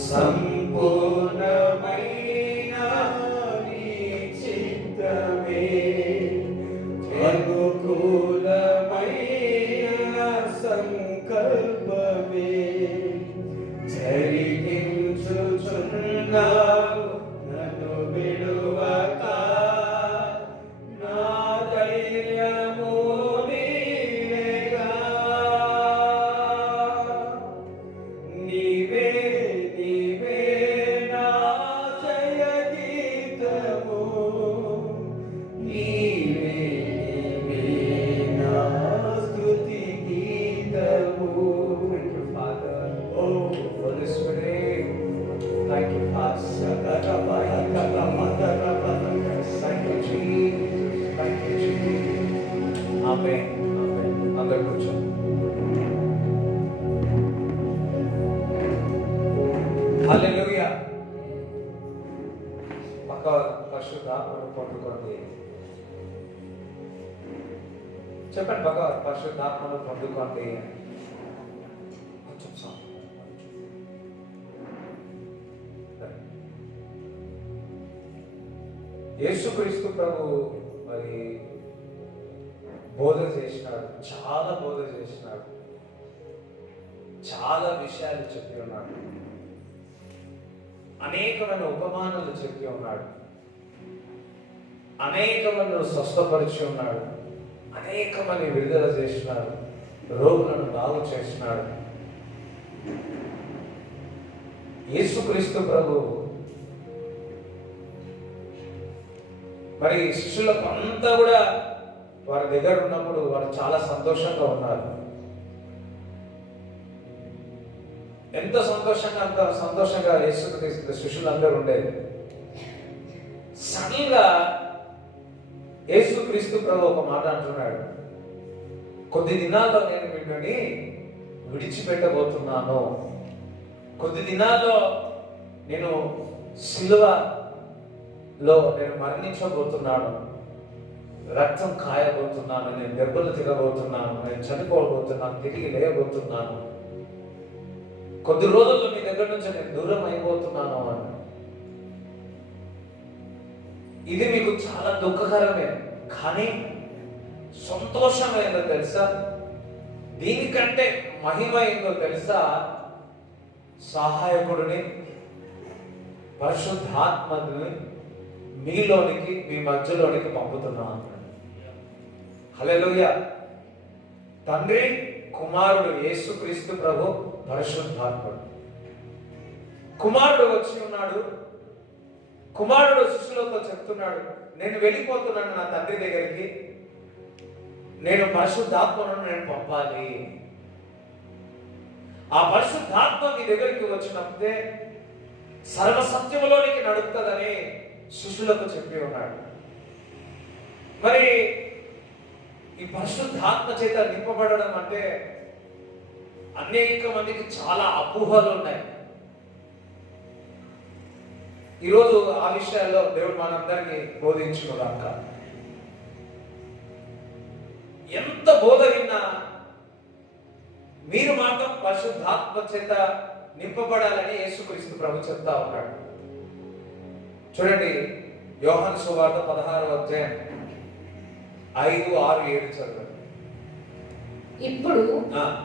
సంపూర్ణమైన నీ చిత్తమే అనుకూలమైన సంకల్పమే జరిగించుచున్నావు నన్ను విడువక నా ధైర్యము నీవేగా నీవే నీవే నా జయ గీతము నీవే నీవే నా స్తుతి గీతము. Thank you, Father. Oh, Holy Spirit. Thank you, Father. Thank you, Jesus. Thank you, Jesus. Amen. Amen. అందరూ కూర్చోండి. హల్లెలూయా. పక్క పరిశుద్ధాత్మను పొందుకోండి. చెప్పండి, పక్క పరిశుద్ధాత్మను పొందుకోండి. కొంచెం సాంగ్. యేసుక్రీస్తు ప్రభు మరి బోధ చేసినాడు, చాలా బోధ చేసినాడు, చాలా విషయాలు చెప్పి ఉన్నాడు, అనేకమైన ఉపమానాలు చెప్పి ఉన్నాడు, అనేకమైన స్వస్థపరిచి ఉన్నాడు, అనేకమైన విడుదల చేసినాడు, రోగులను బాగు చేసినాడు. యేసుక్రీస్తు ప్రభు మరి శిష్యులకు అంతా కూడా వారి దగ్గర ఉన్నప్పుడు వారు చాలా సంతోషంగా ఉన్నారు. ఎంత సంతోషంగా, అంత సంతోషంగా యేసుక్రీస్తు శిష్యులందరూ ఉండేది. సడన్గా యేసుక్రీస్తు ప్రభు ఒక మాట అంటున్నాడు, కొద్ది దినాల్లో నేను మిమ్మల్ని విడిచిపెట్టబోతున్నాను, కొద్ది దినాల్లో నేను సిలువలో నేను మరణించబోతున్నాను, రక్తం కాయబోతున్నాను, నేను దెబ్బలు తినబోతున్నాను, నేను చనిపోబోతున్నాను, తిరిగి లేయబోతున్నాను, కొద్ది రోజుల్లో మీ దగ్గర నుంచి నేను దూరం అయిపోతున్నాను అని. ఇది మీకు చాలా దుఃఖకరమే, కానీ సంతోషం ఏందో తెలుసా? దీనికంటే మహిమ ఏందో తెలుసా? సహాయకుడిని, పరిశుద్ధాత్మని మీలోనికి, మీ మధ్యలోనికి పంపుతున్నాను. హల్లెలూయా. తండ్రి, కుమారుడు యేసుక్రీస్తు ప్రభు, పరిశుద్ధాత్ముడు. కుమారుడు వచ్చి ఉన్నాడు. కుమారుడు శిష్యులతో చెప్తున్నాడు, నేను వెళ్ళిపోతున్నాను నా తండ్రి దగ్గరికి, నేను పరిశుద్ధాత్మను నేను పంపాలి. ఆ పరిశుద్ధాత్మ మీ దగ్గరికి వచ్చినప్పుడే సర్వసత్యములోనికి నడుపుతుందని శిష్యులకు చెప్పి ఉన్నాడు. మరి ఈ పరిశుద్ధాత్మ చేత నింపబడడం అంటే అనేక మందికి చాలా అపోహలు ఉన్నాయి. ఈరోజు ఆ విషయాల్లో దేవుడు మనందరికీ బోధించుగాక. ఎంత బోధ విన్నా మీరు మాత్రం పరిశుద్ధాత్మ చేత నింపబడాలని యేసుక్రీస్తు ప్రభు చెప్తా ఉన్నాడు. చూడండి, యోహాను సువార్త 16వ అధ్యాయం 5, 6, 7 చదవండి. ఇప్పుడు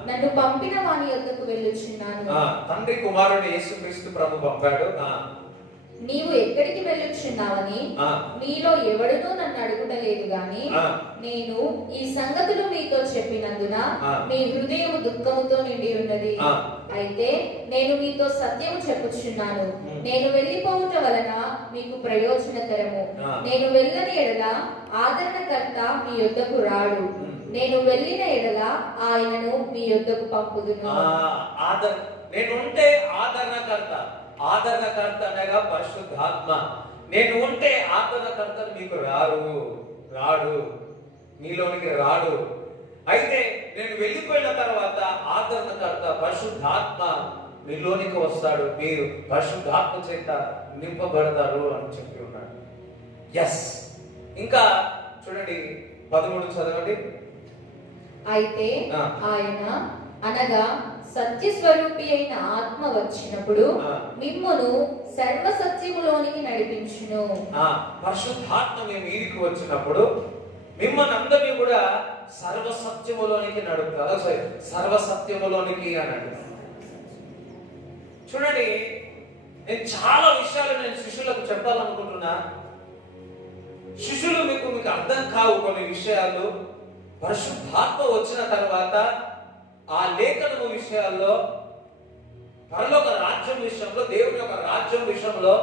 నన్ను పంపిన వాని యొద్దకు వెళ్ళుచున్నాను. తండ్రి కుమారుడు యేసుక్రీస్తు ప్రభు పంపాడు. నీవు ఎక్కడికి వెళ్ళుచున్నావని నీలో ఎవడునూ నన్ను అడుగుటలేదు గాని నేను ఈ సంగతులు మీతో చెప్పినందున మీ హృదయం దుఃఖముతో నిండి ఉన్నది. అయితే నేను మీతో సత్యము చెప్పుచున్నాను, నేను వెళ్ళిపోవుట వలన మీకు ప్రయోజనకరము. నేను వెళ్ళని ఎడల ఆదరణకర్త మీ యొద్దకు రాడు, నేను వెళ్ళిన ఎడల ఆయనను మీ యొద్దకు పంపుదును. నేను ఉంటే ఆదరణకర్త, ఆదరణకర్త అనగా పరిశుద్ధాత్మ. నేను ఉంటే ఆదరణకర్త మీకు రాడు, మీలోనికి రాడు. అయితే నేను వెళ్ళిపోయిన తర్వాత ఆదరణకర్త పరిశుద్ధాత్మ మీలోనికి వస్తాడు, మీరు పరిశుద్ధాత్మ చేత నింపబడతారు అని చెప్పి ఉన్నాడు. ఎస్. ఇంకా చూడండి 13 చదవండి. అయితే ఆయన అనగా సత్య స్వరూపి అయిన ఆత్మ వచ్చినప్పుడు ఆ. మిమ్మును సర్వ సత్యములోనికి నడిపించును. పరిశుద్ధాత్మ మీ మీదికి వచ్చినప్పుడు మిమ్మల్ని అందరినీ కూడా సర్వసత్యములోనికి నడుపుతారు. సరే, సర్వసత్యములోనికి అని అంటారు. చూడండి, నేను చాలా విషయాలు నేను శిష్యులకు చెప్పాలనుకుంటున్నా. శిష్యులు మీకు అర్థం కావు కొన్ని విషయాలు. పరిశుద్ధాత్మ వచ్చిన తర్వాత ఆ లేఖనము విషయాల్లో, పరలోక రాజ్యం విషయంలో, దేవుని యొక్క రాజ్యం విషయంలో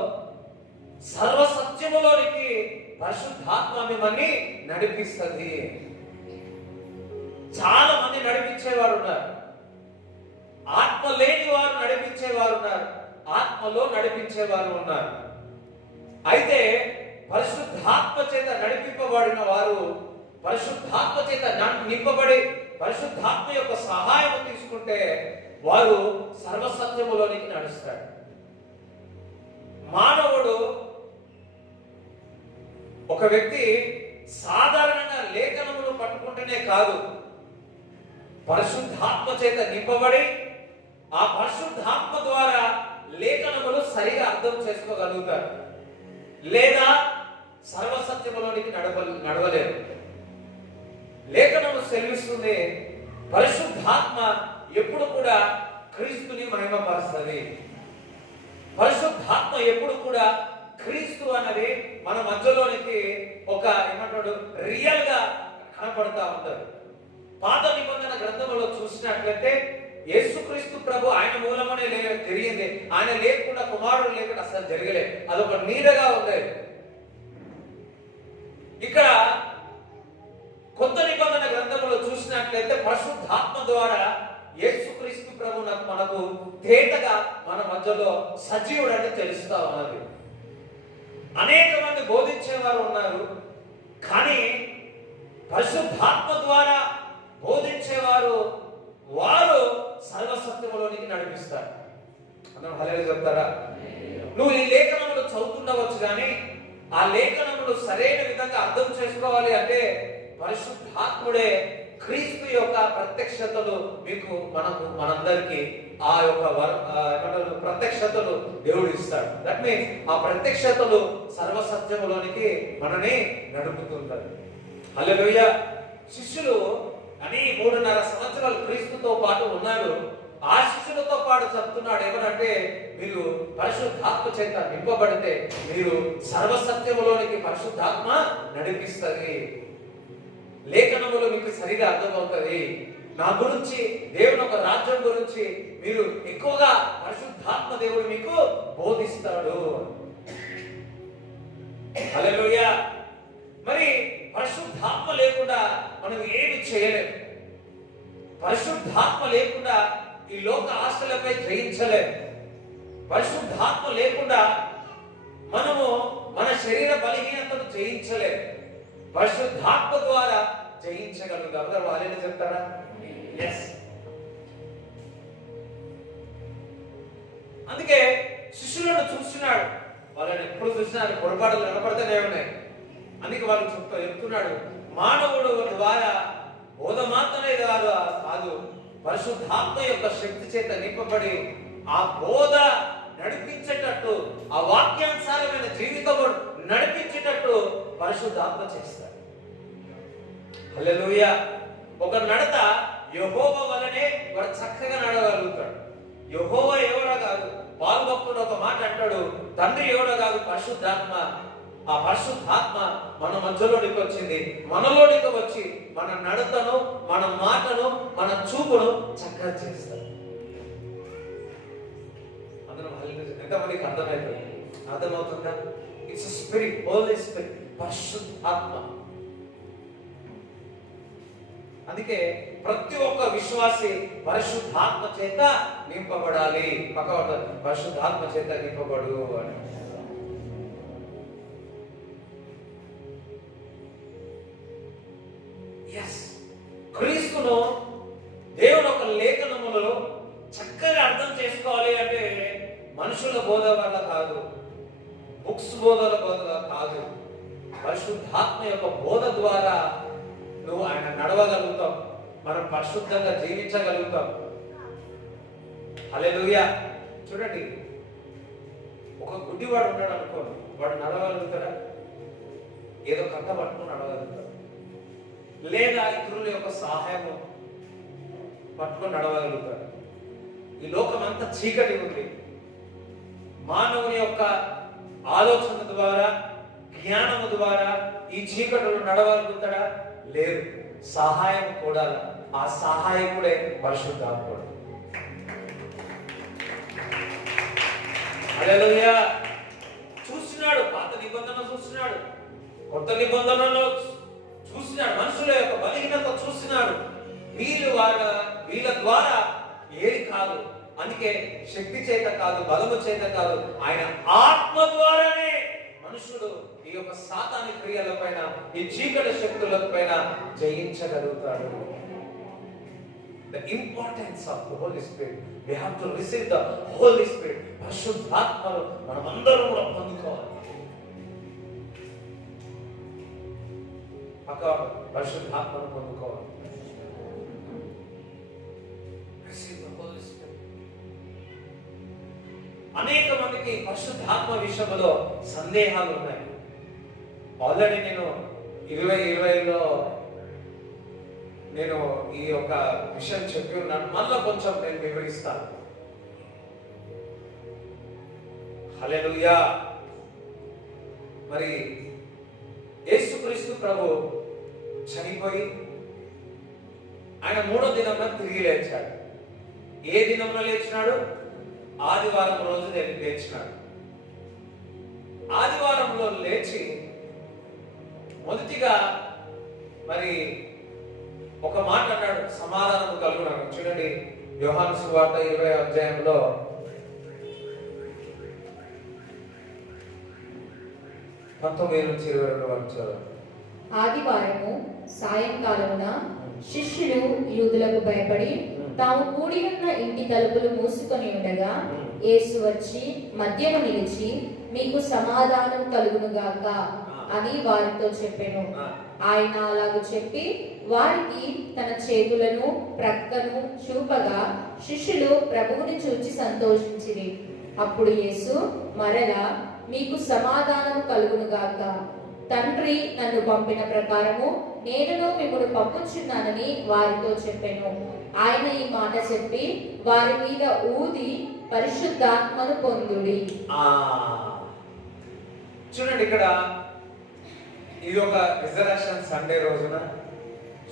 సర్వసత్యములోనికి పరిశుద్ధాత్మ మిమ్మల్ని నడిపిస్తుంది. చాలా మంది నడిపించేవారు ఉన్నారు, ఆత్మ లేని వారు నడిపించేవారు ఉన్నారు, ఆత్మలో నడిపించేవారు ఉన్నారు. అయితే పరిశుద్ధాత్మ చేత నడిపింపబడిన వారు, పరిశుద్ధాత్మ చేత నింపబడి పరిశుద్ధాత్మ యొక్క సహాయం తీసుకుంటే వారు సర్వసత్యములోనికి నడుస్తాడు. మానవుడు, ఒక వ్యక్తి సాధారణంగా లేఖనములు పట్టుకుంటేనే కాదు, పరిశుద్ధాత్మ చేత నింపబడి ఆ పరిశుద్ధాత్మ ద్వారా లేఖనములు సరిగా అర్థం చేసుకోగలుగుతారు, లేదా సర్వసత్యములోనికి నడవలేరు. లేఖనము సెలవిస్తుంది, పరిశుద్ధాత్మ ఎప్పుడు కూడా క్రీస్తుని మహిమపరుస్తుంది. పరిశుద్ధాత్మ ఎప్పుడు కూడా క్రీస్తు అన్నది మన మధ్యలోనికి ఒక ఏమంటాడు రియల్ గా కనపడతా ఉంటారు. పాత నిబంధన గ్రంథంలో చూసినట్లయితే యేసుక్రీస్తు ప్రభు ఆయన మూలమనే జరిగింది. ఆయన లేకుండా, కుమారుడు లేకుండా అసలు జరగలేదు. అదొక నీడగా ఉండేది. ఇక్కడ కొత్త నిబంధన గ్రంథంలో చూసినట్లయితే పరిశుద్ధాత్మ ద్వారా యేసుక్రీస్తు ప్రభు మనకు తేటగా మన మధ్యలో సజీవుడని తెలుస్తా ఉన్నది. అనేక మంది బోధించేవారు ఉన్నారు, కానీ పరిశుద్ధాత్మ ద్వారా బోధించేవారు వారు సర్వసత్యములోనికి నడిపిస్తారు. అందరూ హల్లెలూయా చెప్తారా? నువ్వు ఈ లేఖనములు చదువుతుండవచ్చు, కానీ ఆ లేఖనములు సరైన విధంగా అర్థం చేసుకోవాలి అంటే పరిశుద్ధాత్ముడే, క్రీస్తు యొక్క ప్రత్యక్షతలు మనందరికీ ఆ యొక్క ప్రత్యక్షతలు దేవుడు ఇస్తాడు. దట్ మీన్స్ ఆ ప్రత్యక్షతలు సర్వసత్యములోనికి మనని నడుపుతుంటారు. హల్లెలూయా. శిష్యులు 3.5 సంవత్సరాలు క్రీస్తుతో పాటు ఉన్నారు. ఆ శిష్యులతో పాటు చెప్తున్నాడు ఏమనంటే, మీరు పరిశుద్ధాత్మ చేత నింపబడితే మీరు సర్వసత్యములోనికి పరిశుద్ధాత్మ నడిపిస్తుంది. లేఖనములు మీకు సరిగా అర్థమవుతుంది. నా గురించి, దేవుని ఒక రాజ్యం గురించి మీరు ఎక్కువగా పరిశుద్ధాత్మ దేవుడు మీకు బోధిస్తాడు. హల్లెలూయా. మరి పరిశుద్ధాత్మ లేకుండా మనం ఏమి చేయలేము. పరిశుద్ధాత్మ లేకుండా ఈ లోక ఆశలపై జయించలేము. పరిశుద్ధాత్మ లేకుండా మనము మన శరీర బలహీనతను జయించలేము. పరిశుద్ధాత్మ ద్వారా జయించగలుగుతాం. అందరూ వాళ్ళని చెప్తారా? ఎస్. అందుకే శిష్యులను చూస్తున్నాడు, వాళ్ళని ఎప్పుడు చూసినారు పొరపాటులు కనపడితేనే ఉన్నాయి. అందుకే వాళ్ళు చెప్తున్నాడు, మానవుడు ద్వారా బోధ మాత్రమే కాదు, పరిశుద్ధాత్మ యొక్క శక్తి చేత నింపబడి ఆ బోధ నడిపించేటట్టు, ఆ వాక్యానుసారమైన జీవితం నడిపించేటట్టు పరిశుద్ధాత్మ చేస్తాడు. హల్లెలూయా. ఒక నడత యెహోవా వలనే వాడు చక్కగా నడవగలుగుతాడు. యెహోవా ఎవరో కాదు, పాలు భక్తుడు ఒక మాట అంటాడు, తండ్రి ఎవరో కాదు, పరిశుద్ధాత్మ. ఆ పరిశుద్ధాత్మ మన మధ్యలోనికి వచ్చింది, మనలోనికి వచ్చి మన నడతను, మన మాటను, మన చూపును చక్కగా చేస్తాడు. అందరం ఎంతమందికి అర్థమవుతుందా? ఇట్స్ స్పిరిట్, హోలీ స్పిరిట్, పరిశుద్ధాత్మ. అందుకే ప్రతి ఒక్క విశ్వాసి పరిశుద్ధాత్మ చేత నింపబడాలి. పరిశుద్ధాత్మ చేత నింపబడు అని. క్రీస్తును దేవుని ఒక లేఖనములో చక్కగా అర్థం చేసుకోవాలి అంటే మనుషుల బోధ వల్ల కాదు, బుక్స్ బోధల కాదు, పరిశుద్ధాత్మ యొక్క బోధ ద్వారా నువ్వు ఆయన నడవగలుగుతావు, మనం పరిశుద్ధంగా జీవించగలుగుతాం. హల్లెలూయా. చూడండి, ఒక గుడ్డివాడు ఉన్నాడు అనుకోండి, వాడు నడవగలుగుతాడా? ఏదో కట్ట పట్టుకుని నడవగలుగుతాడు, లేదా ఇతరుల యొక్క సహాయం పట్టుకొని నడవగలుగుతాడు. ఈ లోకం అంతా చీకటి ఉంది. మానవుని యొక్క ఆలోచన ద్వారా, జ్ఞానము ద్వారా ఈ చీకటిలో నడవగలుగుతాడా? లేదు. సహాయం కూడా, ఆ సహాయకుడే పరిశుద్ధాత్ముడు. హల్లెలూయా. చూస్తున్నాడు, పాత నిబంధన చూస్తున్నాడు, కొత్త నిబంధనలో చూస్తున్నాడు, మనుషుల యొక్క బలహీనత చూస్తున్నాడు. వీళ్ళ ద్వారా ఏది కాదు. అందుకే శక్తి చేత కాదు, బలము చేత కాదు, ఆయన ఆత్మ ద్వారానే మనుషుడు ఈ యొక్క సాతాని క్రియల పైన, ఈ చీకటి శక్తుల పైన జయించగలుగుతాడు. The importance of the Holy Spirit. We have to receive the Holy Spirit. పరిశుద్ధాత్మను మనమందరం కూడా పొందుకోవాలి. పరిశుద్ధాత్మను పొందుకోవాలి. Receive the Holy Spirit. అనేక మందికి పరిశుద్ధాత్మ విషయంలో సందేహాలు ఉన్నాయి. ఆల్రెడీ నేను 2020లో నేను ఈ యొక్క విషయం చెప్పి ఉన్నాను. మళ్ళా కొంచెం నేను వివరిస్తాను. హల్లెలూయా. మరి యేసుక్రీస్తు ప్రభు చనిపోయి ఆయన 3వ దినంలో తిరిగి లేచాడు. ఏ దినంలో లేచినాడు? ఆదివారం రోజు లేచినాడు. ఆదివారంలో లేచి మొదటిగా మరి ఒక మాట అన్నాడు, సమాధానం కలుగునాడు. చూడండి, యోహాను సువార్త 20వ అధ్యాయంలో 19 నుంచి 22 వరకు చదవండి. ఆదివారము సాయంకాలమున శిష్యులు యూదులకు భయపడి తాము కూడి ఉన్న ఇంటి తలుపులు మూసుకొని ఉండగా యేసు వచ్చి మధ్యము నిలిచి, మీకు సమాధానం కలుగునుగాక అని వారితో చెప్పెను. ఆయన అలాగ చెప్పి వారికి తన చేతులను ప్రక్కను చూపగా శిష్యులు ప్రభువుని చూచి సంతోషించిరి. అప్పుడు యేసు మరలా, మీకు సమాధానం కలుగునుగాక. తండ్రి నన్ను పంపిన ప్రకారము నేనును మిమ్మల్ని పంపుచున్నానని వారితో చెప్పెను. ఆయన ఈ మాట చెప్పి వారి మీద ఊది పరిశుద్ధాత్మను పొందుడి. చూడండి, ఇక్కడ ఇది ఒక రిజర్వేషన్ సండే రోజున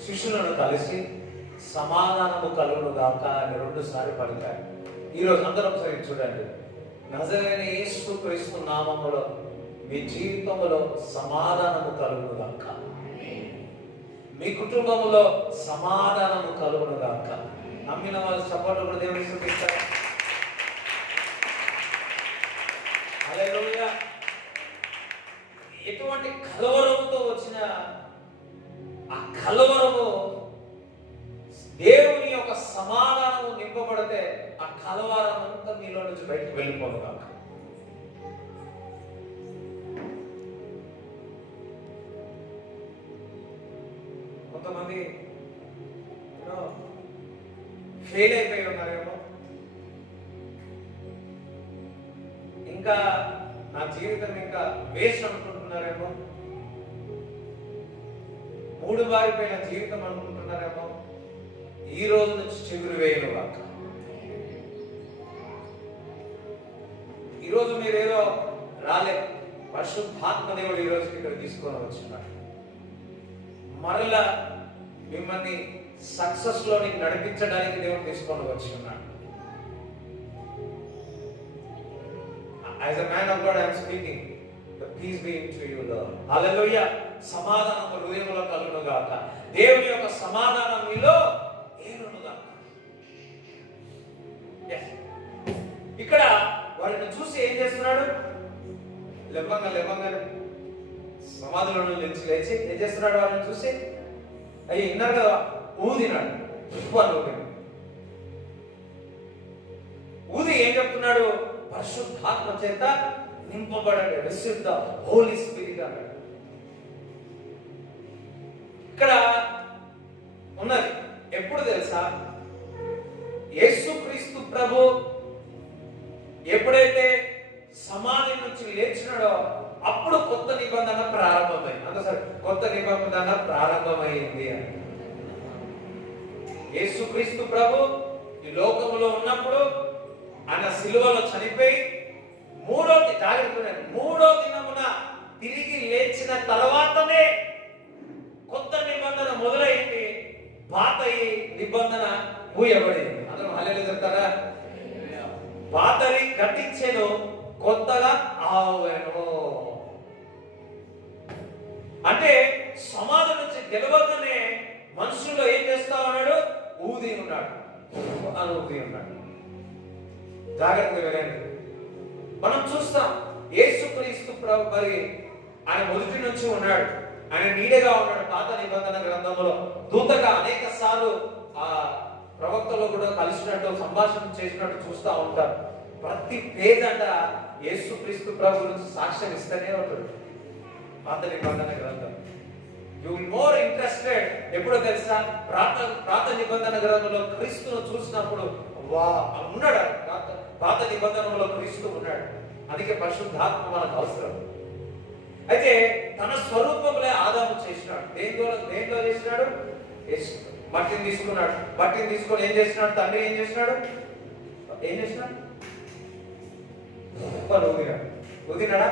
శిష్యులను కలిసి సమాధానము కలుగునుగాక అని 2 సార్లు పలికారు. ఈ రోజు అందరూ ఒకసారి చూడండి. నజరేయుడైన యేసుక్రీస్తు నామములో మీ జీవితంలో సమాధానము కలుగునుగాక. మీ కుటుంబంలో సమాధానము కలుగునుగాక. నమ్మిన వాళ్ళు సపోర్ట్ కూడా దేవుని స్తుతిస్తారు. హల్లెలూయా. ఎటువంటి కలవరముతో వచ్చిన ఆ కలవరము దేవుని యొక్క సమాధానము నింపబడితే ఆ కలవరం అంతా మీలో నుంచి బయటకు వెళ్ళిపోదు కాక. కొంతమంది ఫెయిల్ అయిపోయి ఉన్నారేమో, ఇంకా నా జీవితం ఇంకా వేస్ట్ అనుకుంటున్నారేమో, 3 బారిపోయిన జీవితం అనుకుంటున్నారేమో. ఈ రోజు నుంచి చిగురు వేయను కాక. ఈరోజు మీరేదో రాలే, పరిశుద్ధాత్మ దేవుడు ఈ రోజు ఇక్కడ తీసుకొని వచ్చినాడు. మరలా మిమ్మల్ని సక్సెస్ లోని నడిపించడానికి దేవుడు తీసుకొని వచ్చినాడు. As a man of God, I am speaking. The peace be to you, Lord. Hallelujah. సమాధానం హృదయంలో కలుగునుగాక. దేవుని యొక్క సమాధానం మీలో ఏలునుగాక. ఇక్కడ వారిని చూసి ఏం చేస్తున్నాడు? లేవంగానే సమాధిలో లేచి ఏం చేస్తున్నాడు? వారిని చూసి అయ్యి విన్నారు కదా, ఊదినాడు. ఊది ఏం చెప్తున్నాడు? పరిశుద్ధాత్మ చేత నింపబడండి. రిసీవ్ ద హోలీ స్పిరిట్ అన్నాడు. ఇక్కడ ఉన్నది ఎప్పుడు తెలుసా? యేసుక్రీస్తు ప్రభు ఎప్పుడైతే సమాధి నుంచి లేచినాడో అప్పుడు కొత్త నిబంధన ప్రారంభమైంది. అందుకని కొత్త నిబంధన ప్రారంభమైంది అని. యేసుక్రీస్తు ప్రభు ఈ లోకంలో ఉన్నప్పుడు ఆయన సిలువలో చనిపోయి మూడో దినమున తిరిగి లేచిన తర్వాతనే కొత్త నిబంధన మొదలైంది. పాత ఈ నిబంధన మూయబడింది. అందరూ హల్లెలూయా చెప్తారా? పాతది గతించెను, కొత్తగా ఆవెను. అంటే సమాధి నుంచి గెలవగానే మనుషుల్లో ఏం చేస్తా ఉన్నాడు? ఊది ఉన్నాడు, ఊది ఉన్నాడు. జాగ్రత్తగా వినండి. మనం చూస్తాం యేసుక్రీస్తు ప్రభు మరి ఆయన మొదటి నుంచి ఉన్నాడు, ఆయన నీడగా ఉన్నాడు. పాత నిబంధన గ్రంథంలో దూతగా అనేక సార్లు ఆ ప్రవక్తలో కూడా కలిసినట్టు సంభాషణ చేసినట్టు చూస్తూ ఉంటారు. ప్రతి పేజ్ అంట యేసుక్రీస్తు ప్రభు గురించి సాక్ష్యం ఇస్తూనే ఉంటాడు పాత నిబంధన గ్రంథం. యు విల్ మోర్ ఇంట్రెస్టెడ్ ఎప్పుడో తెలుసా? పాత నిబంధన గ్రంథంలో క్రీస్తును చూసినప్పుడు ఉన్నాడు. పాత నిబంధనలో క్రీస్తు ఉన్నాడు. అందుకే పరిశుద్ధాత్మ మనకు అవసరం. అయితే తన స్వరూపంలో ఆదాము చేసినాడు. దేంట్లో చేసినాడు? మట్టిని తీసుకున్నాడు. మట్టిని తీసుకొని ఏం చేసినాడు? తండ్రి ఏం చేసినాడు? ఊదినాడా?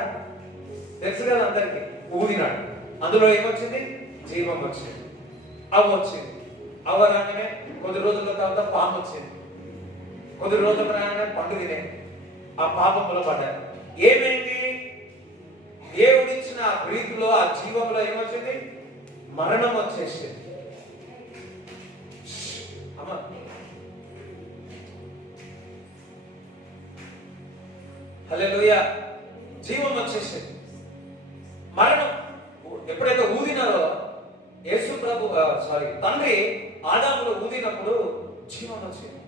తెలుసు కదా అందరికి. ఊదినాడు. అందులో ఏమొచ్చింది? జీవం వచ్చింది, అవ్వ వచ్చింది. అవ్వ రాగానే కొద్ది రోజుల తర్వాత పాము వచ్చింది. కొద్ది రోజుల రాగానే పండు తినే ఆ పాపంలో పడ్డారు. ఏమైంది? దేవుడిచ్చిన ఆ ప్రీతిలో, ఆ జీవంలో ఏమొచ్చింది? మరణం వచ్చేసింది. అమ్మా, హల్లెలూయా. జీవం వచ్చేసింది. మరణం ఎప్పుడైతే ఊదినారో యేసు ప్రభు తండ్రి ఆదాములో ఊదినప్పుడు జీవం వచ్చింది.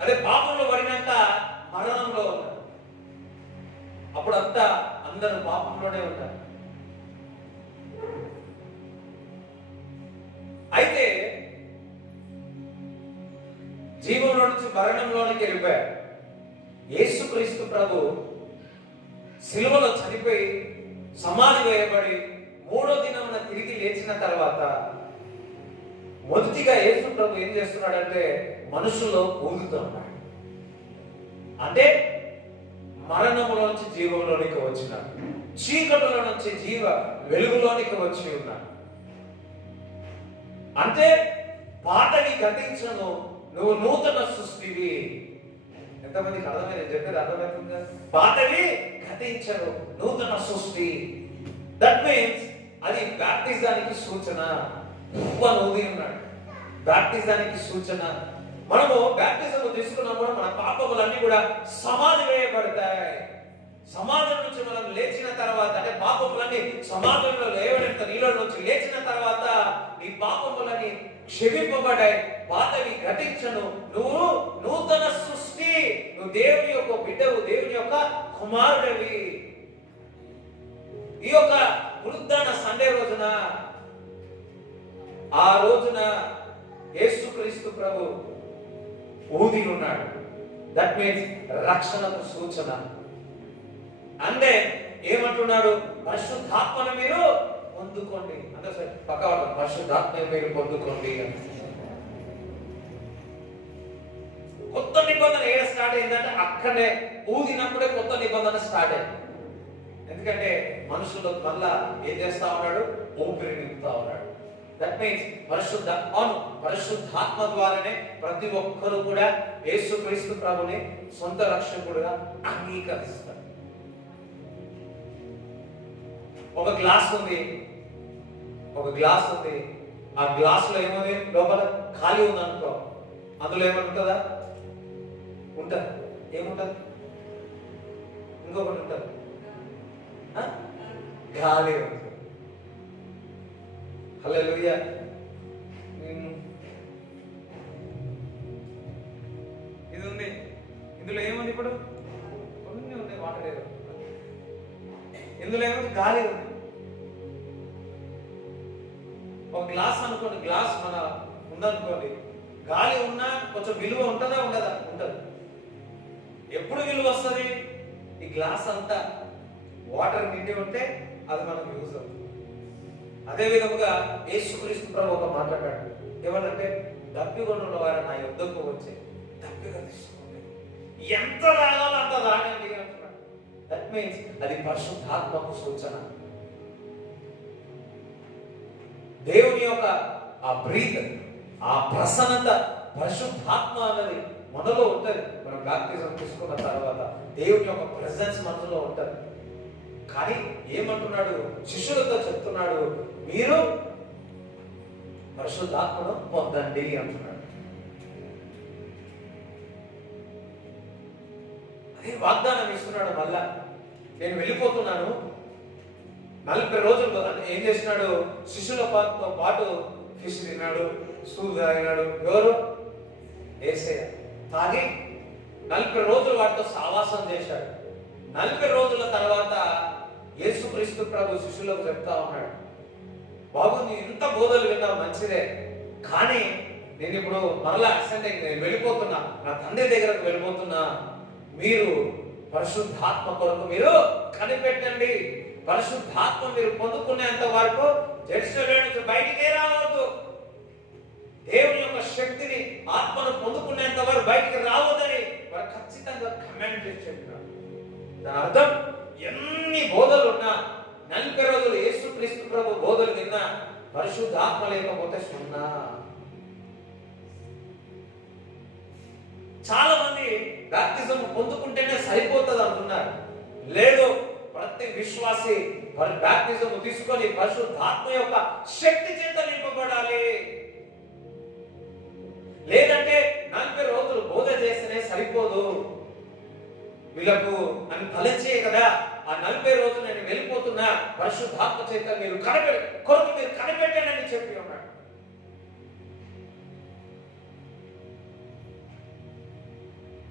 అదే పాపంలో పడినాక మరణంలో ఉన్నారు. అప్పుడంతా అందరూ పాపంలోనే ఉంటారు. అయితే జీవంలో నుంచి మరణంలోనికి వెళ్ళిపోయారు. యేసుక్రీస్తు ప్రభు సిలువలో చనిపోయి సమాధి వేయబడి మూడో దినమున తిరిగి లేచిన తర్వాత మొదటిగా యేసు ప్రభు ఏం చేస్తున్నాడంటే మనుషుల్లో ఊదుతూ ఉన్నాడు. అంటే మరణములో నుంచి జీవంలోనికి వచ్చినాడు, చీకటిలో నుంచి వెలుగులోనికి వచ్చి ఉన్నాడు. అంటే పాతవి గతించను, నువ్వు నూతన సృష్టివి. ఎంతమందికి అర్థమైంది? చెప్పేది అర్థమవుతుందా? పాతవి గతించను, నూతన సృష్టి. దట్ మీన్స్ అది బ్యాప్టిజానికి సూచన. ఊది ఉన్నాడు, బ్యాప్టిజానికి సూచన. మనము బ్యాప్టిజం తీసుకున్నప్పుడు మన పాపములన్నీ కూడా సమాధి వేయబడతాయి. సమాధి నుంచి మనం లేచిన తర్వాత, అంటే పాపములన్నీ సమాధంలో లేవడంత నీలో నుంచి లేచిన తర్వాత నీ పాపములని క్షమింపబడాయి, పాతవి ఘటించను, నువ్వు నూతన సృష్టి, నువ్వు దేవుని యొక్క బిడ్డవు, దేవుని యొక్క కుమారుడివి. ఈ యొక్క పునరుద్ధాన సండే రోజున, ఆ రోజున యేసుక్రీస్తు ప్రభు ఊది ఉన్నాడు. దట్ మీన్స్ రక్షణకు సూచన. అంటే ఏమంటున్నాడు? పరిశుద్ధాత్మను మీరు పొందుకోండి. అంటే పక్క పరిశుద్ధాత్మ మీరు పొందుకోండి. కొత్త నిబంధన ఏడ స్టార్ట్ అయిందంటే అక్కడే ఊదినప్పుడే కొత్త నిబంధన స్టార్ట్ అయింది. ఎందుకంటే మనుషులు మళ్ళా ఏం చేస్తా ఉన్నాడు? ఊపిరి నింపుతా ఉన్నాడు. దట్ మీన్స్ పరిశుద్ధాత్మ ద్వారానే ప్రతి ఒక్కరూ కూడా యేసుక్రీస్తు ప్రభుని సొంత రక్షకుడుగా అంగీకరిస్తారు. ఒక గ్లాస్ ఉంది, ఆ గ్లాస్ లో ఏముంది? లోపల ఖాళీ ఉంది అనుకో, అందులో ఏమంటుందా? ఉంటది. ఏముంటది? ఇంకొకటి ఉంటది, గాలి ఉంది. హల్లెలూయా. ఇది ఉంది, ఇందులో ఏముంది? ఇప్పుడు కొన్ని ఉన్నాయి, వాటర్ ఏదో. ఇందులో ఏముంది? గాలి ఉంది. ఒక గ్లాస్ అనుకోండి, గ్లాస్ మన ఉందనుకోండి, గాలి ఉన్నా కొంచెం విలువ ఉంటుందా? ఉండదా? ఉంటది. ఎప్పుడు విలువ వస్తుంది? ఈ గ్లాస్ అంతా వాటర్ నిండి ఉంటే అది మనకు యూజ్ అవుతుంది. అదే విధముగా యేసుక్రీస్తు ప్రభు ఒక మాట్లాడాడు, ఏమనంటే దప్పిగొన్న వారు నా యుద్ధకు వచ్చి దప్పిగా తీసుకోండి, ఎంత తాగాలో అంత తాగండి అంటున్నాడు. దట్ మీన్స్ అది పరిశుద్ధాత్మకు సూచన. దేవుని యొక్క ఆ బ్రీత్, ఆ ప్రసన్నత, పరిశుద్ధాత్మ అన్నది మనలో ఉంటుంది. మనం బాప్తిజం తీసుకున్న తర్వాత దేవుని యొక్క ప్రెసెన్స్ మనలో ఉంటుంది. కానీ ఏమంటున్నాడు? శిష్యులతో చెప్తున్నాడు, మీరు పరిశుద్ధాత్మను పొందండి అంటున్నాడు. అదే వాగ్దానం ఇస్తున్నాడు. మళ్ళా నేను వెళ్ళిపోతున్నాను, 40 రోజులు ఏం చేసినాడు? శిష్యులతో పాటు ఫిష్ తిన్నాడు, సూప్ తాగినాడు. ఎవరు? యేసయ్య. తాగి 40 రోజులు వాటితో సావాసం చేశాడు. 40 రోజుల తర్వాత యేసుక్రీస్తు ప్రభు శిష్యులకు చెప్తా ఉన్నాడు, బాబు నీ ఇంత బోధలు విన్నావు మంచిదే, కానీ నేను ఇప్పుడు మరలా అసెండింగ్, నేను వెళ్ళిపోతున్నా, నా తండ్రి దగ్గరకు వెళ్ళిపోతున్నా. మీరు పరిశుద్ధాత్మ కొరకు మీరు కనిపెట్టండి. పరిశుద్ధాత్మ మీరు పొందుకునేంత వరకు జెరూసలేము నుంచి బయటికే రావద్దు. దేవుని యొక్క శక్తిని, ఆత్మను పొందుకునేంత వరకు బయటికి రావద్దని వారు ఖచ్చితంగా కమాండ్ చేసి చెప్పినారు. దాని అర్థం ఎన్ని బోధలు ఉన్నా, 40 రోజులు యేసుక్రీస్తు ప్రభు బోధలు విన్నా పరిశుద్ధాత్మ లేకపోతే సున్నా. చాలా మంది బాప్తిజం పొందుకుంటేనే సరిపోతుంది అంటున్నారు. లేదు, ప్రతి విశ్వాసి బాప్తిజం తీసుకొని పరిశుద్ధాత్మ యొక్క శక్తి చేత నింపబడాలి. లేదంటే 40 రోజులు బోధ చేస్తేనే సరిపోదు. వీళ్ళకు అని తలచే కదా ఆ 40 రోజులు నేను వెళ్ళిపోతున్నా, పరిశుద్ధాత్మ చేత మీరు కొరకు మీరు కనిపెట్టండి చెప్పి ఉన్నాడు.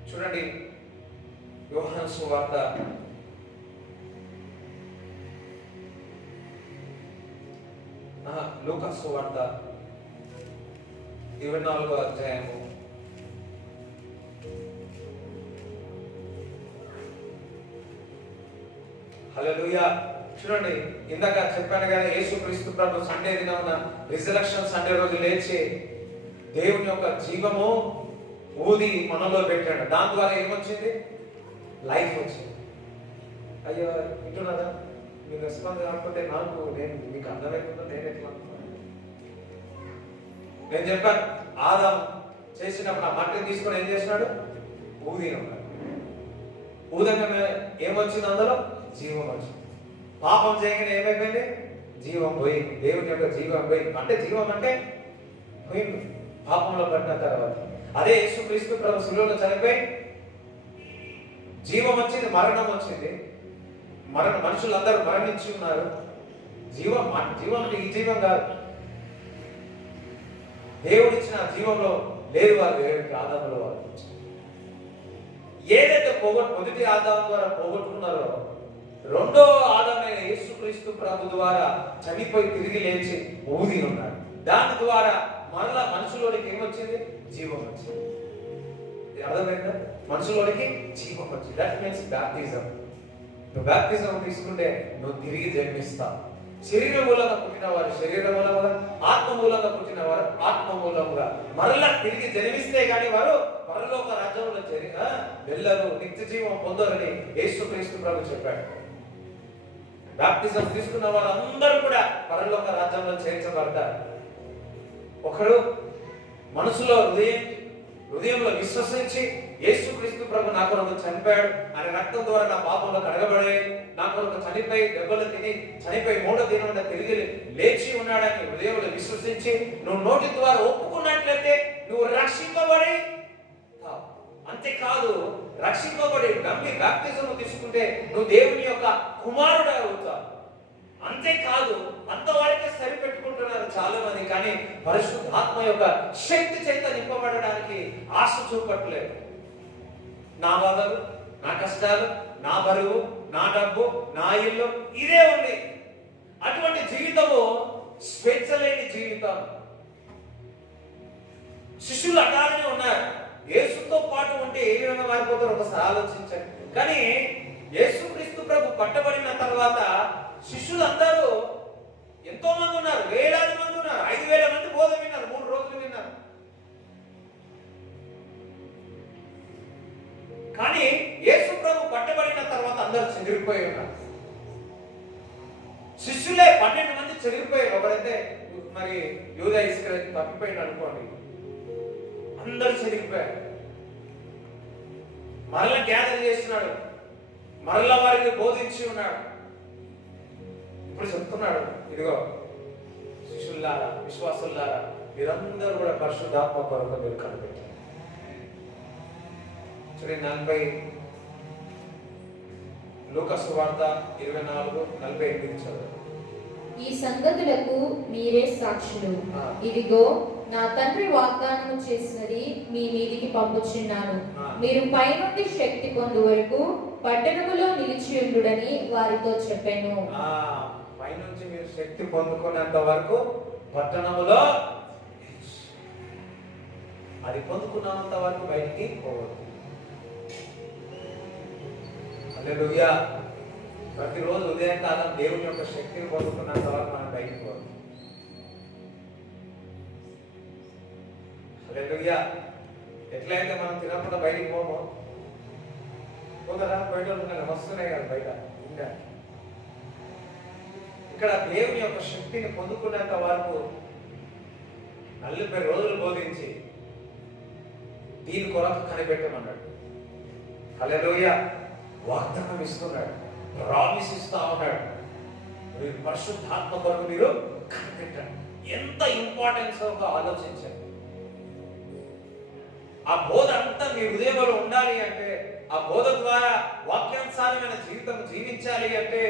చూడండి, యోహాను సువార్త 24వ అధ్యాయము హల్లెలూయా. చూడండి, ఇందాక చెప్పాను కదా, యేసుక్రీస్తు ప్రభు సండే దినమున రిజరక్షన్ సండే రోజు లేచి దేవుని యొక్క జీవము ఊది మనలో పెట్టాడు. దాని ద్వారా ఏమొచ్చింది? లైఫ్ వచ్చింది. అయ్యో వింటున్నారా? మీరు రెస్పాన్స్ కాకపోతే నేను మీకు అర్థమైపోతుందో నేను ఎట్లా నేను చెప్పాను, ఆదాము చేసినప్పుడు ఆ మట్టిని తీసుకొని ఏం చేసినాడు? ఊదినాడు. ఊదంగానే ఏమొచ్చింది? అందులో జీవం వచ్చింది. పాపం చేయగానే ఏమైపోయింది? జీవం పోయింది. దేవుని యొక్క జీవం పోయింది. అంటే జీవం అంటే పోయింది పాపంలో పడిన తర్వాత. అదే యేసుక్రీస్తు ప్రభు శిలువలో చనిపోయి జీవం వచ్చింది, మరణం వచ్చింది. మనుషులందరూ మరణించి ఉన్నారు. జీవం అంటే ఈ జీవం కాదు, దేవుడిచ్చిన జీవంలో లేదు. వాళ్ళు ఆదాములో వాళ్ళు ఏదైతే మొదటి ఆదాము ద్వారా పోగొట్టుకున్నారో, రెండో ఆదామైన యేసుక్రీస్తు ప్రభు ద్వారా చనిపోయి తిరిగి లేచి ఊది ఉన్నారు. దాని ద్వారా మరలా మనుషులోనికి ఏమొచ్చింది? జీవం వచ్చింది. అర్థమైందా? మనుషులోనికి జీవం వచ్చింది. That means baptism. నువ్వు బాప్టిజం తీసుకుంటే నువ్వు తిరిగి జన్మిస్తావు. శరీర మూలంగా పుట్టిన వారు శరీర మూలముగా, ఆత్మ మూలంగా పుట్టిన వారు ఆత్మ మూలముగా మరలా తిరిగి జన్మిస్తే గాని వారు పరలోక రాజ్యంలో వెళ్ళరు, నిత్య జీవం పొందరని యేసుక్రీస్తు ప్రభు చెప్పాడు. బాప్టిజం తీసుకున్న వారు అందరూ కూడా పరలోక రాజ్యంలో చేర్చబడతారు. ఒకడు మనసులో హృదయంలో విశ్వసించి యేసుక్రీస్తు ప్రభు నా కొరకు చనిపోయాడు, ఆయన రక్తం ద్వారా నా పాపంలో కడగబడాయి, నా కొరకు చనిపోయి దెబ్బలు తిని చనిపోయి 3వ దినమున తిరిగి లేచి ఉన్నాడని హృదయంలో విశ్వసించి నువ్వు నోటి ద్వారా ఒప్పుకున్నట్లయితే నువ్వు రక్షింపబడి, అంతేకాదు రక్షింపబడి నమ్మి బాప్తిజం తీసుకుంటే నువ్వు దేవుని యొక్క కుమారుడు అవుతావు. అంతేకాదు, అంతవరకే సరిపెట్టుకుంటున్నారు చాలా మంది. కానీ పరిశుద్ధాత్మ యొక్క శక్తి చేత నింపబడడానికి ఆశ చూపట్లేదు. నా బాధలు, నా కష్టాలు, నా బరువు, నా డబ్బు, నా ఇల్లు, ఇదే ఉంది. అటువంటి జీవితము స్వేచ్ఛ లేని జీవితం. శిష్యులు అటానే ఉన్నారు. యేసుతో పాటు ఉంటే ఏ విధంగా మారిపోతారో ఒకసారి ఆలోచించండి. కానీ యేసుక్రీస్తు ప్రభు పట్టబడిన తర్వాత శిష్యులందరూ ఎంతో మంది ఉన్నారు, వేలాది మంది ఉన్నారు, 5,000 మంది బోధ విన్నారు, 3 రోజులు విన్నారు. కానీ యేసు ప్రభు పట్టబడిన తర్వాత అందరూ చెదిరిపోయి ఉన్నారు. శిష్యులే 12 మంది చెదిరిపోయారు. ఒకరైతే మరి యూదా ఇస్కరియోతు తప్పిపోయింది అనుకోండి, అందరూ చెదిరిపోయారు. మరలా గ్యాదర్ చేస్తున్నాడు, మరలా వారికి బోధించి ఉన్నాడు. ఇప్పుడు చెప్తున్నాడు, ఇదిగో శిష్యుల్లారా, విశ్వాసుల్లారా, మీరందరూ కూడా పరిశుద్ధాత్మ కొరకు మీరు కనిపెట్టారు. చూడండి 40 లూకా సువార్త 24:48 చదువు. ఈ సంగతులకు మీరే సాక్షులు. ఇదిగో నా తండ్రి వాగ్దానము చేసినది మీ మీదికి పంపుచున్నాను. మీరు పైనుండి శక్తి పొందు వరకు పట్టణములో నిలిచియుండుడని వారితో చెప్పాను. పైనుంచి మీరు శక్తి పొందుకునేంత వరకు పట్టణములో, అది పొందుకున్నంత వరకు బయటికి పోవద్దు. హల్లెలూయా. ప్రతిరోజు ఉదయకాలం దేవుని యొక్క శక్తిని పొందుకున్నంత వరకు మనం బయటికి పోవద్దు. హల్లెలూయా. ఎట్లయితే మనం తినకుండా బయటికి పోమో, పోతారా? బయట వస్తున్నాయి కదా బయట. ఇంకా ఇక్కడ దేవుని యొక్క శక్తిని పొందుకునేంత వరకు 40 రోజులు బోధించి దీని కొరకు కనిపెట్టమన్నాడు. హల్లెలూయా. వాగ్దానం ఇస్తున్నాడు, ప్రామిస్ ఇస్తా ఉన్నాడు. మీరు పరిశుద్ధాత్మ కొరకు మీరు కనిపెట్టండి. ఎంత ఇంపార్టెన్స్ ఆలోచించండి. ఆ బోధ అంతా మీ హృదయంలో ఉండాలి అంటే, ఆ బోధ ద్వారా వాక్యానుసారమైన జీవితం జీవించాలి అంటే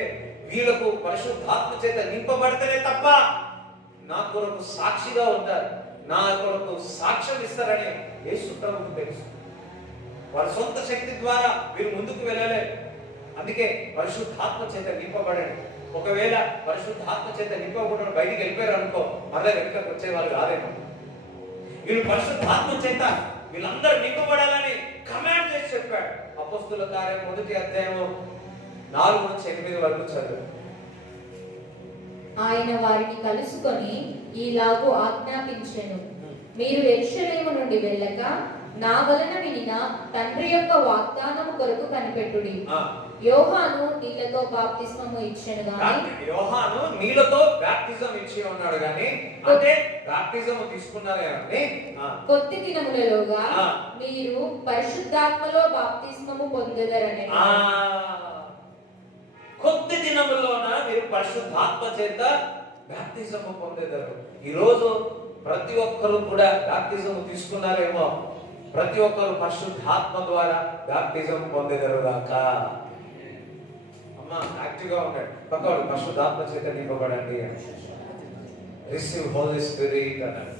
వీళ్ళకు పరిశుద్ధాత్మ చేత నింపబడితేనే తప్ప నా కొరకు సాక్షిగా ఉంటారు, నా కొరకు సాక్ష్యం ఇస్తారని యేసు ప్రభువుకు తెలుసు. వారి సొంత శక్తి ద్వారా వీరు ముందుకు వెళ్ళలేదు. అందుకే పరిశుద్ధాత్మ చేత నింపబడండి. ఒకవేళ పరిశుద్ధాత్మ చేత నింపబడిన బయటికి వెళ్ళిపోయారు అనుకో, మళ్ళీ వెనుకకు వచ్చేవాళ్ళు కాదేమో. వీళ్ళు పరిశుద్ధాత్మ చేత వీళ్ళందరూ నింపబడాలని కమాండ్ చేసి చెప్పాడు. అపోస్తుల కార్యం 1వ అధ్యాయం 4 నుంచి 8 వరకు చదువు. ఆయన వారిని కలుసుకొని ఈలాగు ఆజ్ఞాపించెను, మీరు యెరూషలేము నుండి వెళ్ళక నా వలన వినిన తండ్రి యొక్క వాగ్దానము కొరకు కనిపెట్టుడి. యోహాను నీళ్లతో బాప్తిస్మము ఇచ్చెను గాని, యోహాను నీళ్లతో బాప్తిజం ఇచ్చి ఉన్నాడు గాని, అంటే బాప్తిజం తీసుకున్నారు కానీ కొద్ది దినములలోగా మీరు పరిశుద్ధాత్మలో బాప్తిస్మము పొందెదరని. కొద్ది దినములోన మీరు పరిశుద్ధాత్మ చేత బాప్తిజం పొందెదరు. ఈ రోజు ప్రతి ఒక్కరు కూడా బాప్తిజం తీసుకున్నారేమో, ప్రతి ఒక్కరు పరిశుద్ధాత్మ ద్వారా బాప్తిజం పొందెదరు గాక. అమ్మా యాక్టివ్ గా ఉండండి. పక్కవాడు పరిశుద్ధాత్మ చేత నింపబడండి, రిసీవ్ హోలీ స్పిరిట్ అన్నాడు.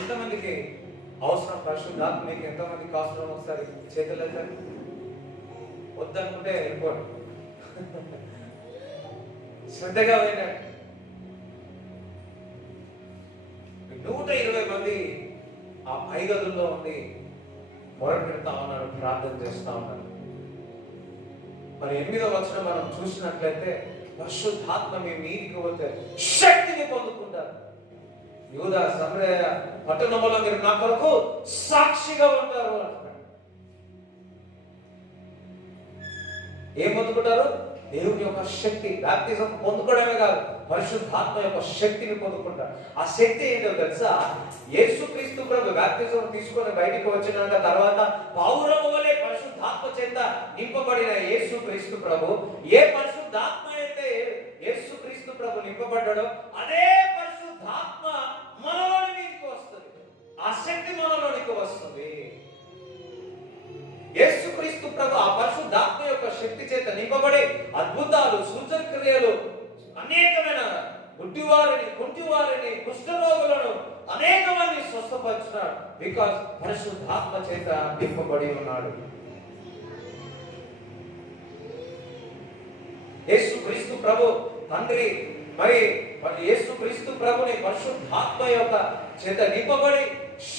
ఎంతమందికి అవసరం పరిశుద్ధాత్మ? మీకు ఎంతమందికి అవసరం? ఒకసారి చేతులు ఎత్తండి. వద్దనుకుంటే వెళ్ళిపోండి. శ్రద్ధగా వినండి. 120 మంది ఆ పై గదుల్లో ఉండి మొరపెడతా ఉన్నారు, ప్రార్థన చేస్తా ఉన్నారు. మరి 8వ వచనం మనం చూసినట్లయితే పరిశుద్ధాత్మ మీ మీదికి పోతే శక్తిని పొందుకుంటారు. యూదా సమరయ పట్టణంలో మీరు నా కొరకు సాక్షిగా ఉంటారు అంటున్నాడు. ఏం పొందుకుంటారు? దేవుని యొక్క శక్తి. బాప్తిజం పొందుకోవడమే కాదు, పరిశుద్ధాత్మ యొక్క శక్తిని పొందుకుంటారు. ఆ శక్తి ఏంటో తెలుసా? యేసుక్రీస్తు ప్రభు బాప్తిజం తీసుకొని బయటికి వచ్చినాక తర్వాత పౌరము వలె పరిశుద్ధాత్మ చేత నింపబడిన యేసుక్రీస్తు ప్రభు, ఏ పరిశుద్ధాత్మ అయితే యేసుక్రీస్తు ప్రభు నింపబడ్డాడో అదే పరిశుద్ధాత్మ మనలోనికి వస్తుంది. ఆ శక్తి మనలోనికి వస్తుంది. యేసుక్రీస్తు ప్రభు ఆ పరిశుద్ధాత్మ యొక్క శక్తి చేత నింపబడి అద్భుతాలు, సూచక్రియలు, అనేకమైన గుడ్డివారిని, కుంటివారిని, కుష్ఠరోగులను అనేక మంది స్వస్థపరిచినాడు. బికాజ్ పరిశుద్ధాత్మ చేత నింపబడి ఉన్నాడు. యేసుక్రీస్తు ప్రభు తండ్రి మరి యేసు క్రీస్తు ప్రభుని పరిశుద్ధాత్మ యొక్క చేత నింపబడి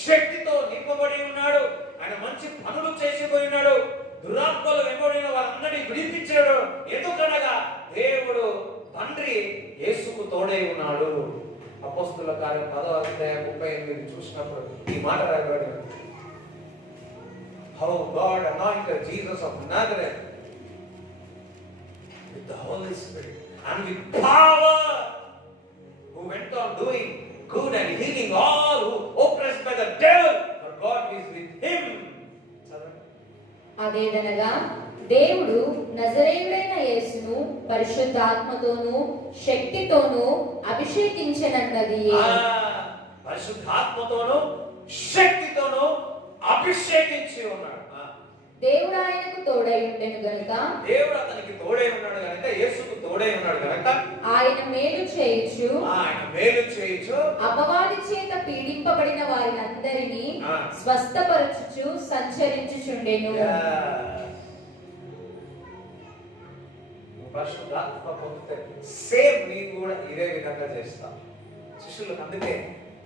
శక్తితో నింపబడి ఉన్నాడు. ఆయన మంచి పనులు చేసిపోయినాడు. దురాత్మలు వెంబడిన వారందరినీ విడిపించాడు. ఎందుకనగా దేవుడు తండ్రి యేసుకు తోడై ఉన్నాడు. అపోస్తుల కార్యం 10వ అధ్యాయం 38 చూసినప్పుడు ఈ మాట రాయబడి ఉంది. How God anointed Jesus of Nazareth with the Holy Spirit and with power, who went on doing good and healing all who oppressed by the devil, for God is with him. అదేదనగా దేవుడు నజరేయుడైన యేసును పరిశుద్ధాత్మతోనూ శక్తితోనూ అభిషేకించెనన్నది. పరిశుద్ధాత్మతోనూ శక్తితోనూ అభిషేకించి ఉన్నాడు. దేవుడు ఆయనకు తోడై ఉండెను గనుక, దేవుడు అతనికి తోడై ఉన్నాడు గనుక, యేసుకు తోడై ఉన్నాడు గనుక ఆయన మేలు చేయుచు అపవాది చేత పీడింపబడిన వారినందరినీ స్వస్థపరచుచు సంచరించుచుండెను. పరిశుద్ధాత్మ పొందితే సేమ్ నీకు కూడా ఇదే విధంగా చేస్తాం. శిష్యులకు అందుకే